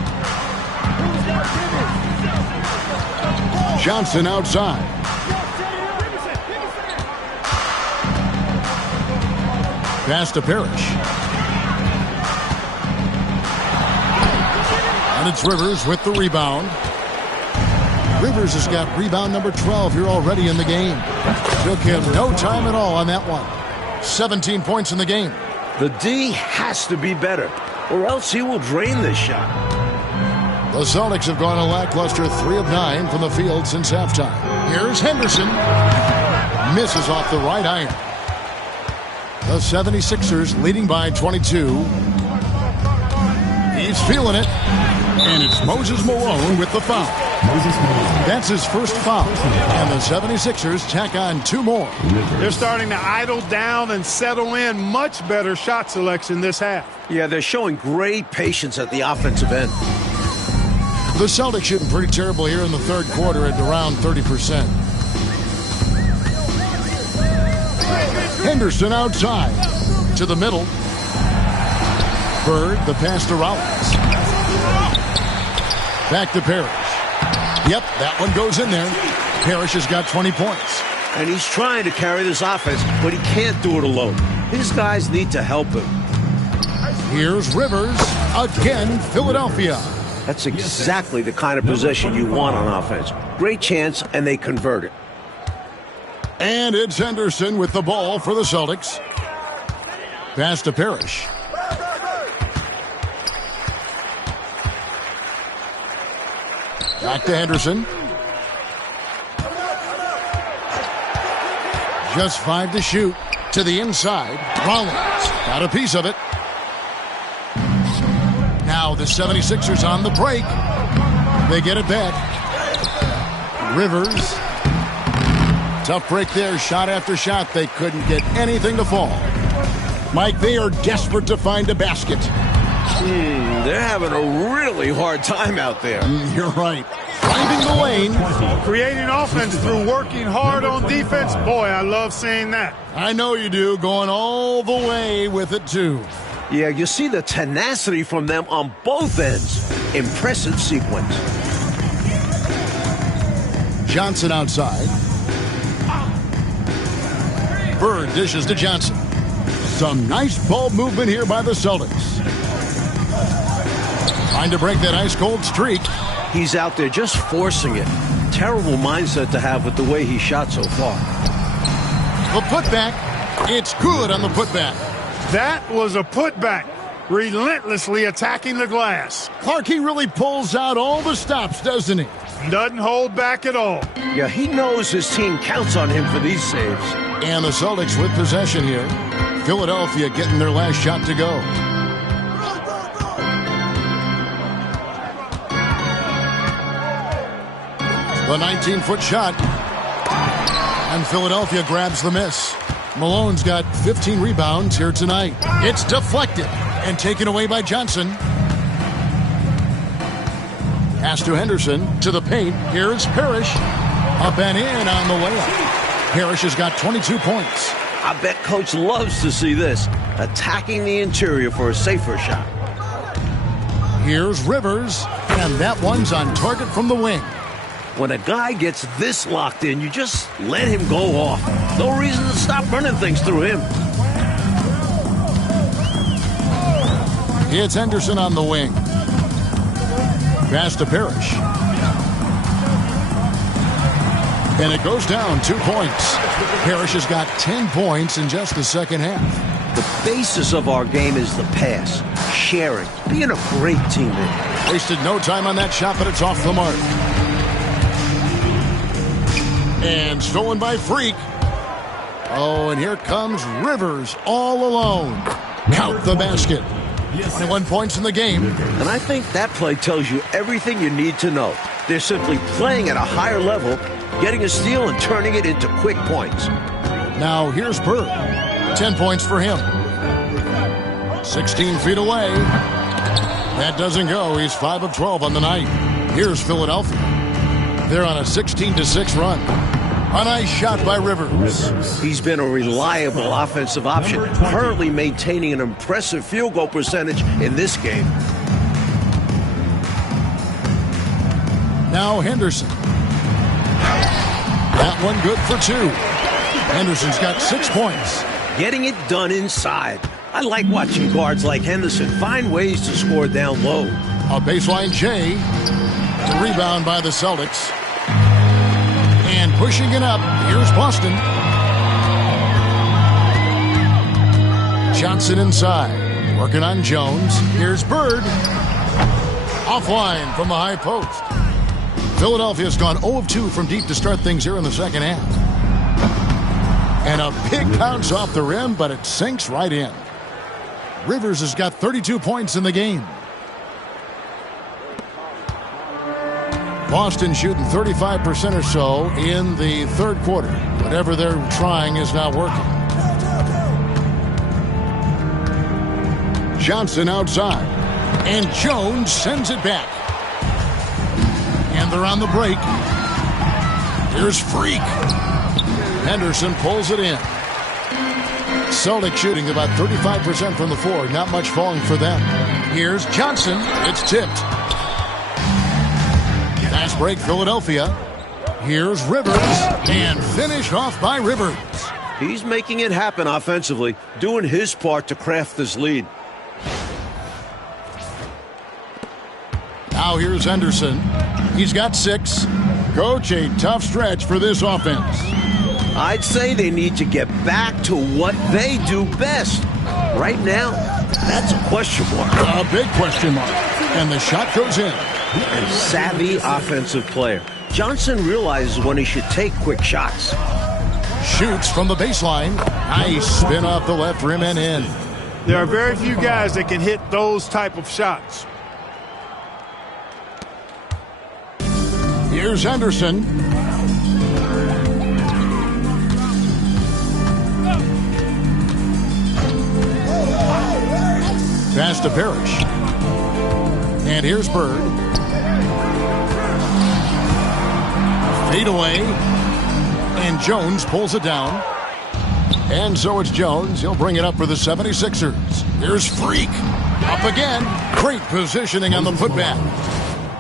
Johnson outside. Pass to Parrish. And it's Rivers with the rebound. Rivers has got rebound number 12 here already in the game. Took him no time at all on that one. 17 points in the game. The D has to be better, or else he will drain this shot. The Celtics have gone a lackluster 3 of 9 from the field since halftime. Here's Henderson. Misses off the right iron. The 76ers leading by 22. He's feeling it. And it's Moses Malone with the foul. That's his first foul. And the 76ers tack on 2 more. They're starting to idle down and settle in. Much better shot selection this half. Yeah, they're showing great patience at the offensive end. The Celtics shooting pretty terrible here in the third quarter at around 30%. Henderson outside to the middle. Bird, the pass to Rollins. Back to Parrish. Yep, that one goes in there. Parrish has got 20 points. And he's trying to carry this offense, but he can't do it alone. His guys need to help him. Here's Rivers. Again, Philadelphia. That's exactly the kind of possession you want on offense. Great chance, and they convert it. And it's Henderson with the ball for the Celtics. Pass to Parrish. Back to Henderson. Just 5 to shoot. To the inside. Rollins got a piece of it. Now the 76ers on the break. They get it back. Rivers. Tough break there. Shot after shot. They couldn't get anything to fall. Mike, they are desperate to find a basket. They're having a really hard time out there. You're right. Finding the lane. Creating offense through working hard on defense. Boy, I love seeing that. I know you do. Going all the way with it, too. Yeah, you see the tenacity from them on both ends. Impressive sequence. Johnson outside. Bird dishes to Johnson. Some nice ball movement here by the Celtics. Trying to break that ice-cold streak. He's out there just forcing it. Terrible mindset to have with the way he shot so far. The putback. It's good on the putback. That was a putback. Relentlessly attacking the glass. Clarke, he really pulls out all the stops, doesn't he? Doesn't hold back at all. Yeah, he knows his team counts on him for these saves. And the Celtics with possession here. Philadelphia getting their last shot to go. The 19-foot shot. And Philadelphia grabs the miss. Malone's got 15 rebounds here tonight. It's deflected and taken away by Johnson. Pass to Henderson to the paint. Here's Parrish. Up and in on the layup. Parrish has got 22 points. I bet Coach loves to see this. Attacking the interior for a safer shot. Here's Rivers. And that one's on target from the wing. When a guy gets this locked in, you just let him go off. No reason to stop running things through him. It's Henderson on the wing. Pass to Parrish. And it goes down 2 points. Parrish has got 10 points in just the second half. The basis of our game is the pass, sharing, being a great teammate. Wasted no time on that shot, but it's off the mark. And stolen by Freak. Oh, and here comes Rivers all alone. Count the basket. 21 points in the game. And I think that play tells you everything you need to know. They're simply playing at a higher level, getting a steal and turning it into quick points. Now here's Bird. 10 points for him. 16 feet away. That doesn't go. He's 5 of 12 on the night. Here's Philadelphia. They're on a 16-6 run. A nice shot by Rivers. He's been a reliable offensive option, currently maintaining an impressive field goal percentage in this game. Now Henderson. That one good for 2. Henderson's got 6 points. Getting it done inside. I like watching guards like Henderson find ways to score down low. A baseline J. The rebound by the Celtics. And pushing it up, here's Boston. Johnson inside, working on Jones. Here's Bird. Offline from the high post. Philadelphia's gone 0 of 2 from deep to start things here in the second half. And a big bounce off the rim, but it sinks right in. Rivers has got 32 points in the game. Boston shooting 35% or so in the third quarter. Whatever they're trying is not working. Johnson outside. And Jones sends it back. And they're on the break. Here's Freak. Henderson pulls it in. Celtics shooting about 35% from the floor. Not much falling for them. Here's Johnson. It's tipped. Fast break, Philadelphia. Here's Rivers. And finished off by Rivers. He's making it happen offensively, doing his part to craft this lead. Now here's Henderson. He's got 6. Coach, a tough stretch for this offense. I'd say they need to get back to what they do best. Right now, that's a question mark. A big question mark. And the shot goes in. A savvy offensive player. Johnson realizes when he should take quick shots. Shoots from the baseline. Nice spin off the left rim and in. There are very few guys that can hit those type of shots. Here's Henderson. Pass to Parrish. And here's Bird. Fade away. And Jones pulls it down. And so it's Jones. He'll bring it up for the 76ers. Here's Freak. Up again. Great positioning on the putback.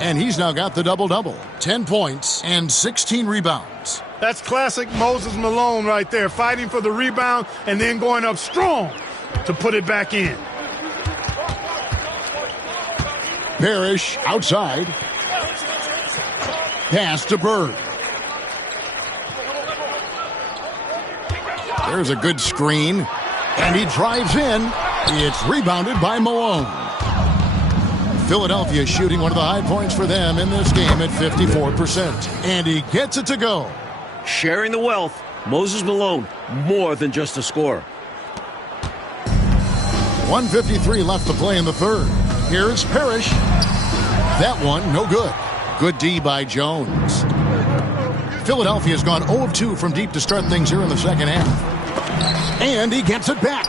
And he's now got the double-double. 10 points and 16 rebounds. That's classic Moses Malone right there. Fighting for the rebound and then going up strong to put it back in. Parrish outside. Pass to Bird. There's a good screen. And he drives in. It's rebounded by Malone. Philadelphia shooting one of the high points for them in this game at 54%. And he gets it to go. Sharing the wealth. Moses Malone, more than just a scorer. 1:53 left to play in the third. Here's Parrish. That one, no good. Good D by Jones. Philadelphia's gone 0 of 2 from deep to start things here in the second half. And he gets it back.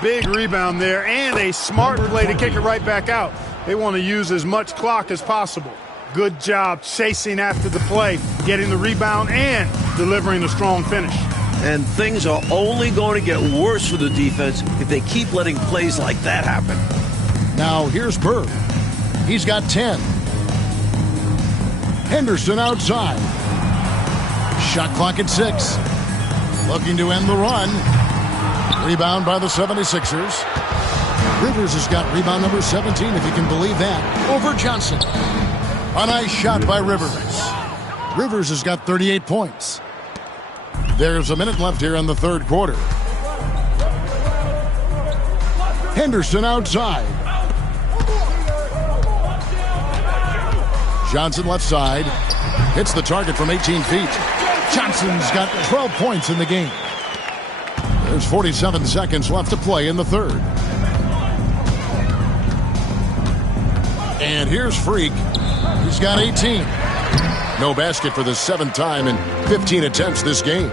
Big rebound there and a smart play to kick it right back out. They want to use as much clock as possible. Good job chasing after the play, getting the rebound and delivering a strong finish. And things are only going to get worse for the defense if they keep letting plays like that happen. Now here's Bird. He's got 10. Henderson outside. Shot clock at 6. Looking to end the run. Rebound by the 76ers. Rivers has got rebound number 17, if you can believe that, over Johnson. A nice shot by Rivers. Rivers has got 38 points. There's a minute left here in the third quarter. Henderson outside. Johnson left side. Hits the target from 18 feet. Johnson's got 12 points in the game. There's 47 seconds left to play in the third. And here's Freak. He's got 18. No basket for the 7th time in 15 attempts this game.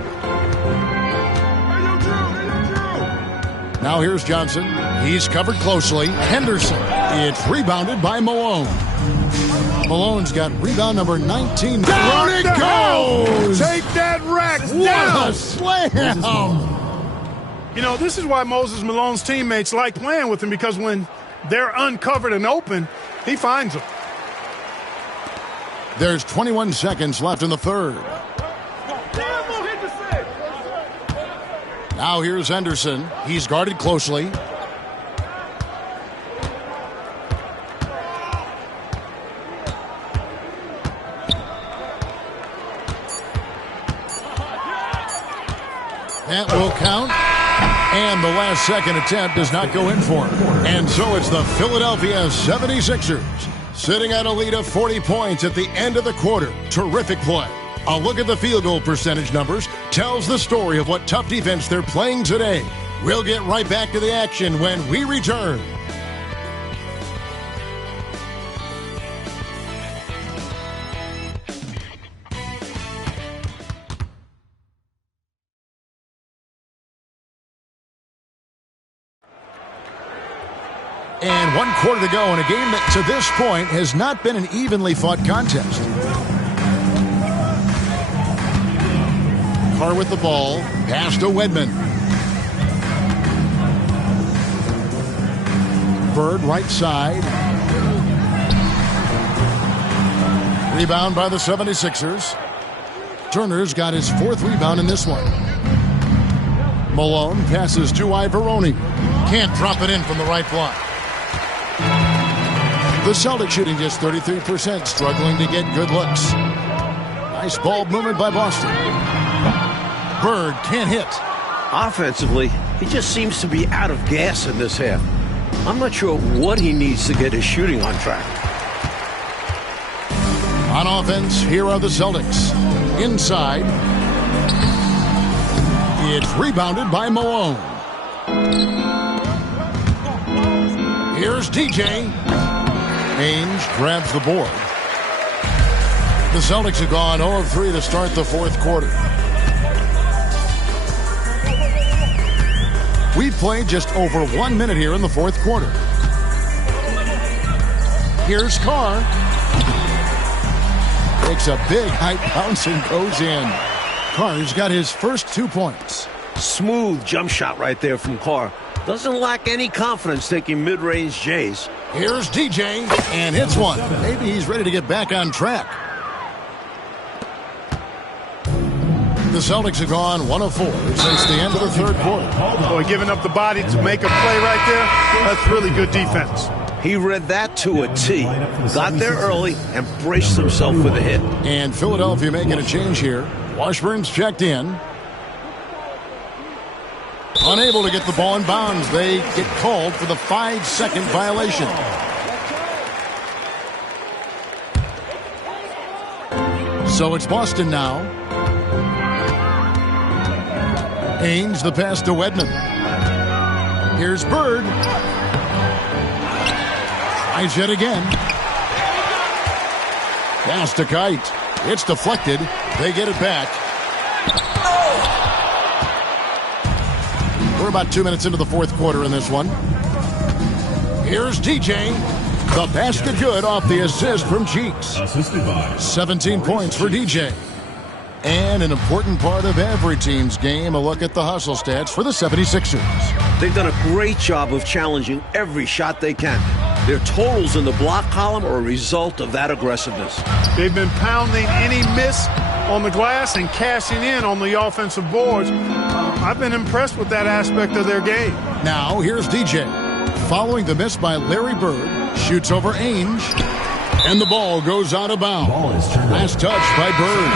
Now here's Johnson. He's covered closely. Henderson. It's rebounded by Malone. Malone's got rebound number 19. Down it goes! Take that rack What down! a slam! You know, this is why Moses Malone's teammates like playing with him, because when they're uncovered and open, he finds them. There's 21 seconds left in the third. Now here's Henderson. He's guarded closely. That will count. And the last second attempt does not go in for him. And so it's the Philadelphia 76ers sitting at a lead of 40 points at the end of the quarter. Terrific play. A look at the field goal percentage numbers tells the story of what tough defense they're playing today. We'll get right back to the action when we return. And 1 quarter to go in a game that to this point has not been an evenly fought contest. Carr with the ball, pass to Wedman. Bird right side. Rebound by the 76ers. Turner's got his 4th rebound in this one. Malone passes to Ivoroni. Can't drop it in from the right block. The Celtics shooting just 33%, struggling to get good looks. Nice ball movement by Boston. Bird can't hit. Offensively, he just seems to be out of gas in this half. I'm not sure what he needs to get his shooting on track. On offense, here are the Celtics. Inside. It's rebounded by Malone. Here's DJ. Ainge grabs the board. The Celtics have gone 0 of 3 to start the 4th quarter. We've played just over 1 minute here in the 4th quarter. Here's Carr. Takes a big high bounce and goes in. Carr's got his first 2 points. Smooth jump shot right there from Carr. Doesn't lack any confidence taking mid-range Jays. Here's DJ, and hits one. Maybe he's ready to get back on track. The Celtics have gone 1 of 4 since the end of the 3rd quarter. Boy, giving up the body to make a play right there, that's really good defense. He read that to a T. Got there early and braced himself for the hit. And Philadelphia making a change here. Washburn's checked in. Unable to get the ball in bounds. They get called for the 5-second violation. So it's Boston now. Ainge the pass to Wedman. Here's Bird. Tries yet again. Pass to Kite. It's deflected. They get it back. We're about 2 minutes into the 4th quarter in this one. Here's DJ. The basket good off the assist from Cheeks. 17 points for DJ. And an important part of every team's game, a look at the hustle stats for the 76ers. They've done a great job of challenging every shot they can. Their totals in the block column are a result of that aggressiveness. They've been pounding any miss on the glass and cashing in on the offensive boards. I've been impressed with that aspect of their game. Now here's DJ. Following the miss by Larry Bird, shoots over Ainge, and the ball goes out of bounds. Last touch by Bird.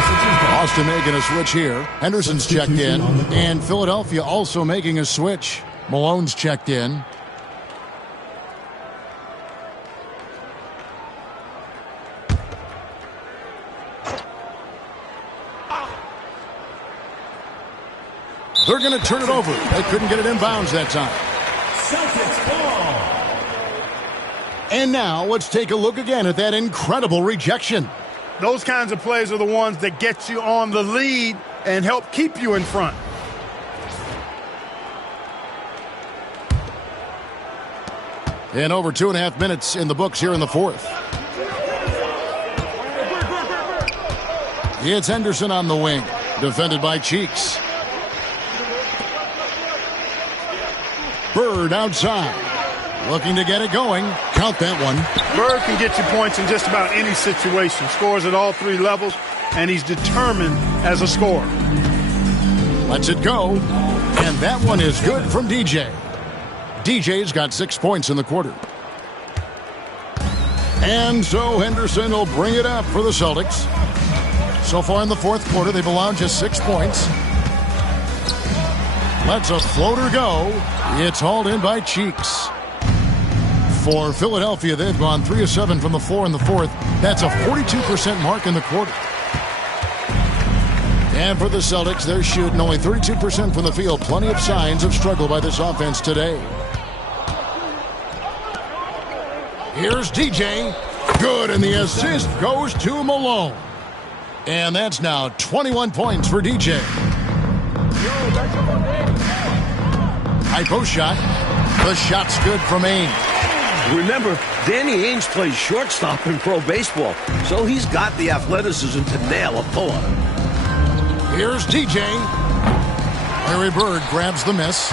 Boston making a switch here. Henderson's checked in, and Philadelphia also making a switch. Malone's checked in. They're going to turn it over. They couldn't get it in bounds that time. Celtics ball. And now let's take a look again at that incredible rejection. Those kinds of plays are the ones that get you on the lead and help keep you in front. And over 2.5 minutes in the books here in the 4th. It's Henderson on the wing, defended by Cheeks. Bird outside, looking to get it going. Count that one. Bird can get you points in just about any situation. Scores at all three levels, and he's determined as a scorer. Lets it go. And that one is good from DJ. DJ's got 6 points in the quarter. And so Henderson will bring it up for the Celtics. So far in the fourth quarter, they've allowed just 6 points. Lets a floater go. It's hauled in by Cheeks. For Philadelphia, they've gone 3 of 7 from the floor in the fourth. That's a 42% mark in the quarter. And for the Celtics, they're shooting only 32% from the field. Plenty of signs of struggle by this offense today. Here's DJ. Good, and the assist goes to Malone. And that's now 21 points for DJ. High post shot. The shot's good from Ainge. Remember, Danny Ainge plays shortstop in pro baseball, so he's got the athleticism to nail a pull-up. Here's DJ. Larry Bird grabs the miss.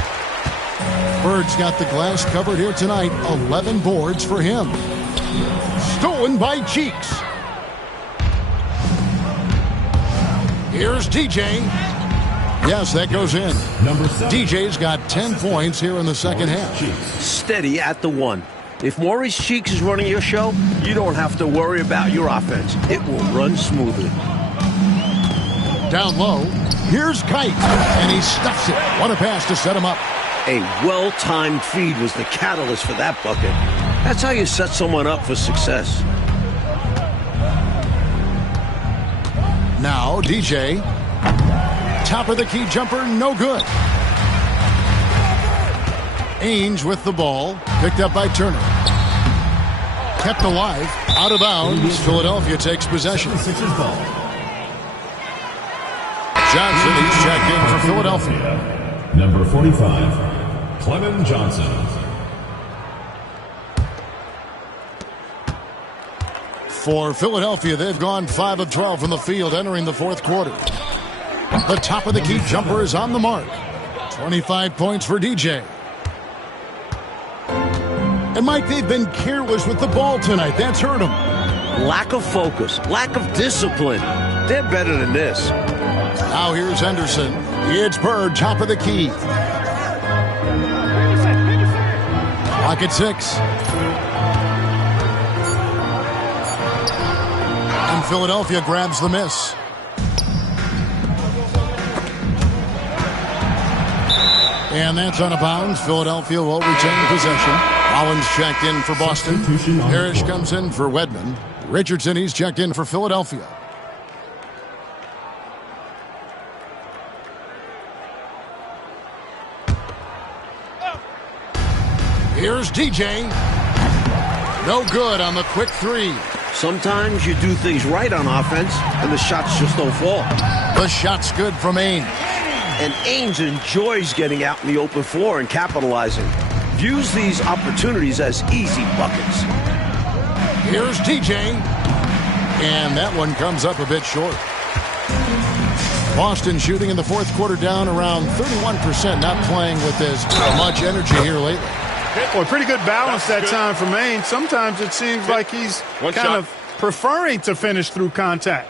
Bird's got the glass covered here tonight. 11 boards for him. Stolen by Cheeks. Here's DJ. Yes, that goes in. Number 7. DJ's got 10 points here in the second half. Steady at the one. If Maurice Cheeks is running your show, you don't have to worry about your offense. It will run smoothly. Down low. Here's Kite. And he stuffs it. What a pass to set him up. A well-timed feed was the catalyst for that bucket. That's how you set someone up for success. Now DJ. Top of the key jumper, no good. Ainge with the ball. Picked up by Turner. Kept alive. Out of bounds. Philadelphia takes possession. Johnson, he's checked in for Philadelphia. Number 45, Clement Johnson. For Philadelphia, they've gone 5 of 12 from the field entering the fourth quarter. The top of the key jumper is on the mark. 25 points for DJ. And Mike, they've been careless with the ball tonight. That's hurt them. Lack of focus, lack of discipline. They're better than this. Now here's Henderson. It's Bird, top of the key. Clock at 6. And Philadelphia grabs the miss. And that's out of bounds. Philadelphia will retain possession. Collins checked in for Boston. Parrish comes in for Wedman. Richardson, he's checked in for Philadelphia. Here's DJ. No good on the quick three. Sometimes you do things right on offense, and the shots just don't fall. The shot's good from Ainge. And Ainge enjoys getting out in the open floor and capitalizing. Views these opportunities as easy buckets. Here's DJ. And that one comes up a bit short. Boston shooting in the fourth quarter down around 31%, not playing with as much energy here lately. Boy, pretty good balance that time from Ainge. Sometimes it seems like he's kind of preferring to finish through contact.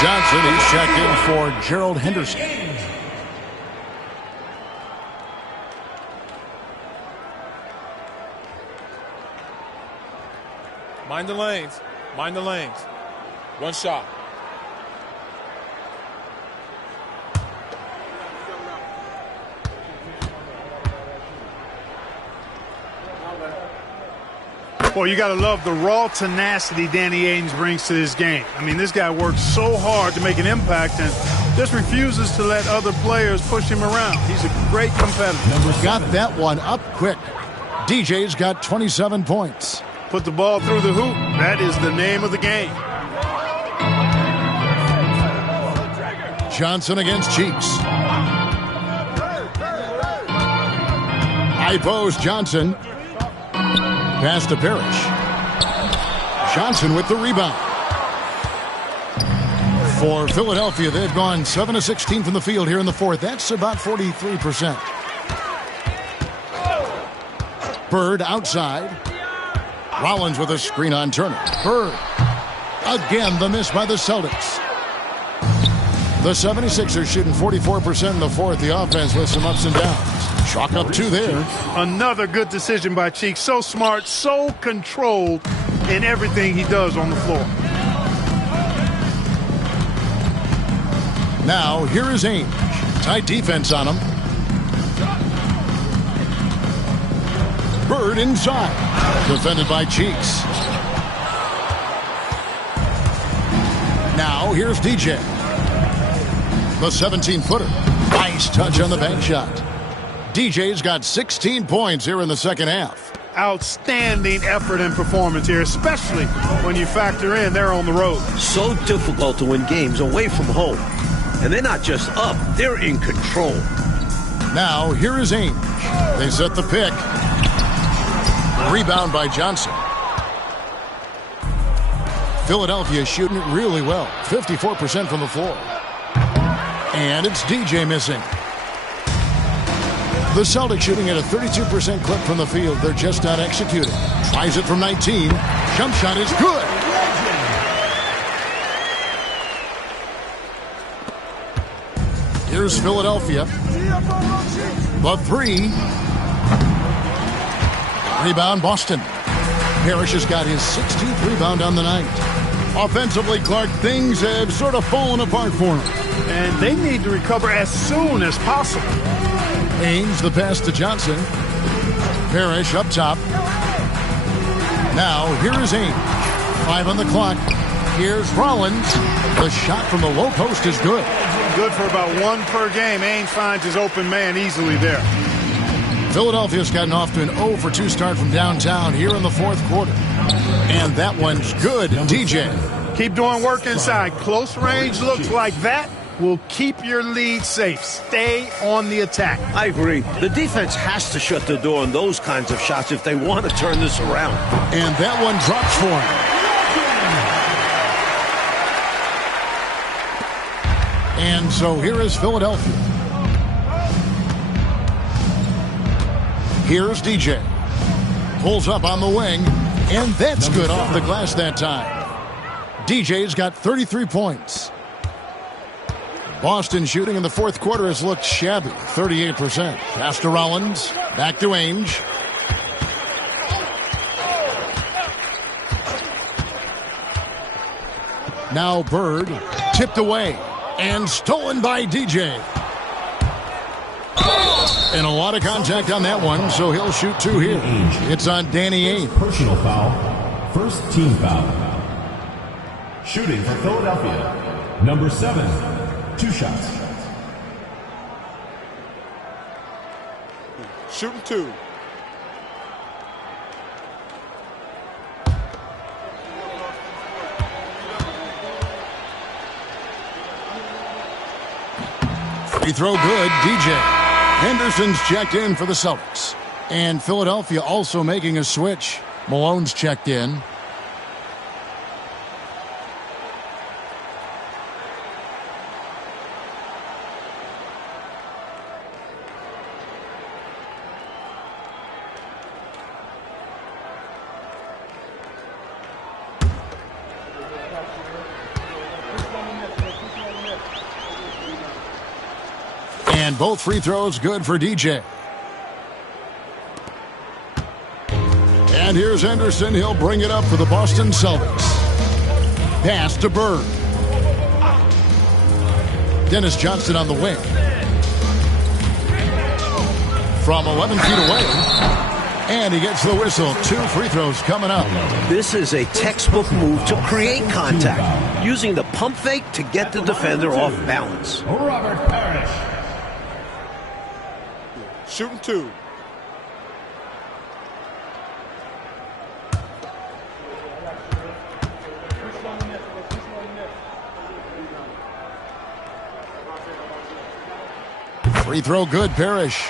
Johnson, he's checked in for Gerald Henderson. Mind the lanes. Mind the lanes. One shot. Boy, you got to love the raw tenacity Danny Ainge brings to this game. I mean, this guy works so hard to make an impact and just refuses to let other players push him around. He's a great competitor. Got that one up quick. DJ's got 27 points. Put the ball through the hoop. That is the name of the game. Johnson against Cheeks. High post, Johnson. Pass to Parrish. Johnson with the rebound. For Philadelphia, they've gone 7 of 16 from the field here in the fourth. That's about 43%. Bird outside. Rollins with a screen on Turner. Bird. Again, the miss by the Celtics. The 76ers shooting 44% in the fourth. The offense with some ups and downs. Chalk up 2 there. Another good decision by Cheeks. So smart, so controlled in everything he does on the floor. Now, here is Ainge. Tight defense on him. Bird inside. Defended by Cheeks. Now, here's DJ. The 17-footer. Nice touch on the bank shot. DJ's got 16 points here in the second half. Outstanding effort and performance here, especially when you factor in they're on the road. So difficult to win games away from home. And they're not just up, they're in control. Now, here is Ainge. They set the pick. Rebound by Johnson. Philadelphia shooting it really well. 54% from the floor. And it's DJ missing. The Celtics shooting at a 32% clip from the field. They're just not executing. Tries it from 19. Jump shot is good. Here's Philadelphia. The 3. Rebound, Boston. Parrish has got his 16th rebound on the night. Offensively, Clark, things have sort of fallen apart for him. And they need to recover as soon as possible. Ainge, the pass to Johnson. Parrish up top. Now, here is Ainge. 5 on the clock. Here's Rollins. The shot from the low post is good. Good for about 1 per game. Ainge finds his open man easily there. Philadelphia's gotten off to an 0-for-2 start from downtown here in the fourth quarter. And that one's good, DJ. Keep doing work inside. Close range looks like that will keep your lead safe. Stay on the attack. I agree. The defense has to shut the door on those kinds of shots if they want to turn this around. And that one drops for him. And so here is Philadelphia. Here's DJ. Pulls up on the wing, and that's good off the glass that time. DJ's got 33 points. Boston shooting in the fourth quarter has looked shabby, 38%. Pass to Rollins, back to Ainge. Now Bird, tipped away, and stolen by DJ. And a lot of contact on that one, so he'll shoot 2 here. It's on Danny Ainge. Personal foul. First team foul. Shooting for Philadelphia. Number 7. 2 shots. Shooting 2. Free throw good, DJ. Henderson's checked in for the Celtics. And Philadelphia also making a switch. Malone's checked in. And both free throws good for DJ. And here's Henderson. He'll bring it up for the Boston Celtics. Pass to Bird. Dennis Johnson on the wing. From 11 feet away. And he gets the whistle. 2 free throws coming up. This is a textbook move to create contact, using the pump fake to get the defender off balance. Robert Parrish. Shooting 2. Free throw good, Parrish.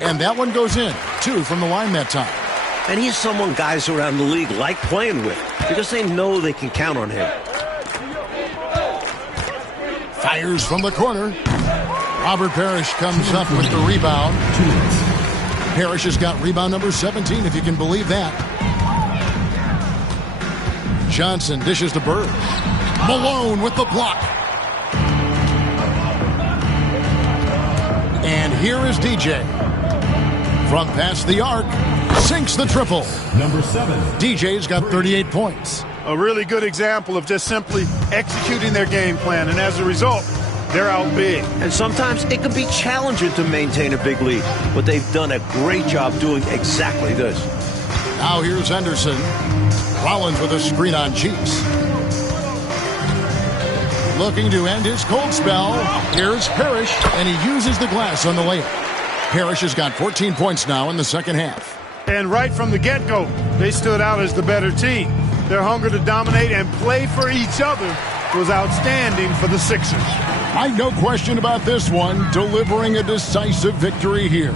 And that one goes in. 2 from the line that time. And he's someone guys around the league like playing with because they know they can count on him. Fires from the corner. Robert Parrish comes up with the rebound. Parrish has got rebound number 17, if you can believe that. Johnson dishes to Bird. Malone with the block. And here is DJ. From past the arc, sinks the triple. Number 7. DJ's got 38 points. A really good example of just simply executing their game plan, and as a result, they're out big. And sometimes it can be challenging to maintain a big lead, but they've done a great job doing exactly this. Now here's Henderson. Rollins with a screen on Cheeks. Looking to end his cold spell. Here's Parrish, and he uses the glass on the layup. Parrish has got 14 points now in the second half. And right from the get-go, they stood out as the better team. Their hunger to dominate and play for each other was outstanding for the Sixers. No question about this one, delivering a decisive victory here.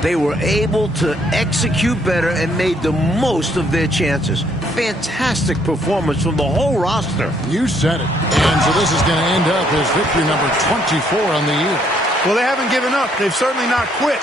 They were able to execute better and made the most of their chances. Fantastic performance from the whole roster. You said it. And so this is going to end up as victory number 24 on the year. Well, they haven't given up. They've certainly not quit.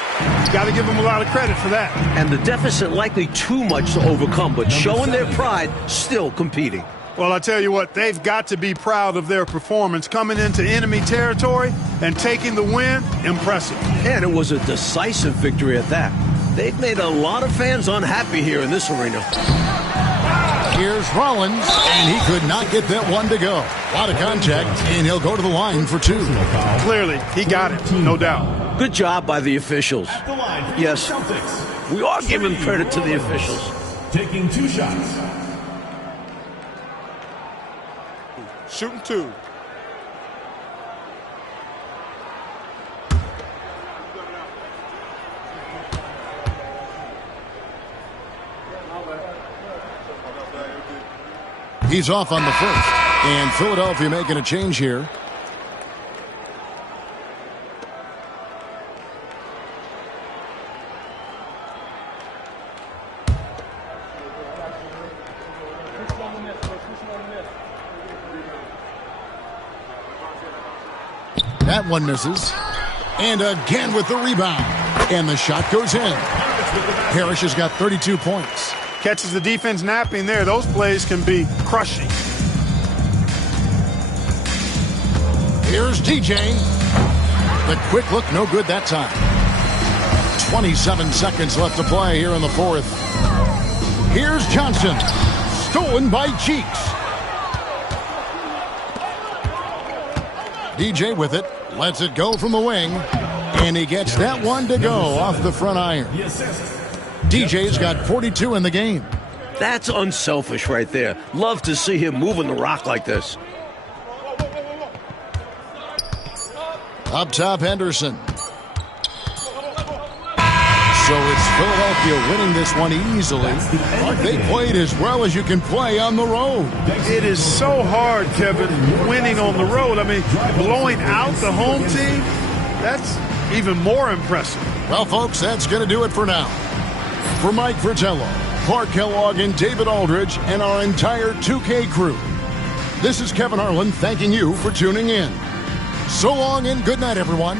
Got to give them a lot of credit for that. And the deficit likely too much to overcome, but showing their pride, still competing. Well, I tell you what, they've got to be proud of their performance. Coming into enemy territory and taking the win, impressive. And it was a decisive victory at that. They've made a lot of fans unhappy here in this arena. Here's Rollins, and he could not get that one to go. A lot of contact, and he'll go to the line for 2. Clearly, he got it, no doubt. Good job by the officials. Yes, we are giving credit to the officials. Taking 2 shots. Shooting 2. He's off on the first. And Philadelphia making a change here. That one misses. And again with the rebound. And the shot goes in. Parrish has got 32 points. Catches the defense napping there. Those plays can be crushing. Here's DJ. The quick look, no good that time. 27 seconds left to play here in the fourth. Here's Johnson. Stolen by Cheeks. DJ with it. Lets it go from the wing. And he gets that one to go off the front iron. DJ's got 42 in the game. That's unselfish right there. Love to see him moving the rock like this. Up top, Henderson. So it's Philadelphia winning this one easily. They played as well as you can play on the road. It is so hard, Kevin, winning on the road. I mean, blowing out the home team, that's even more impressive. Well, folks, that's going to do it for now. For Mike Fratello, Clark Kellogg, and David Aldridge, and our entire 2K crew, this is Kevin Harlan thanking you for tuning in. So long and good night, everyone.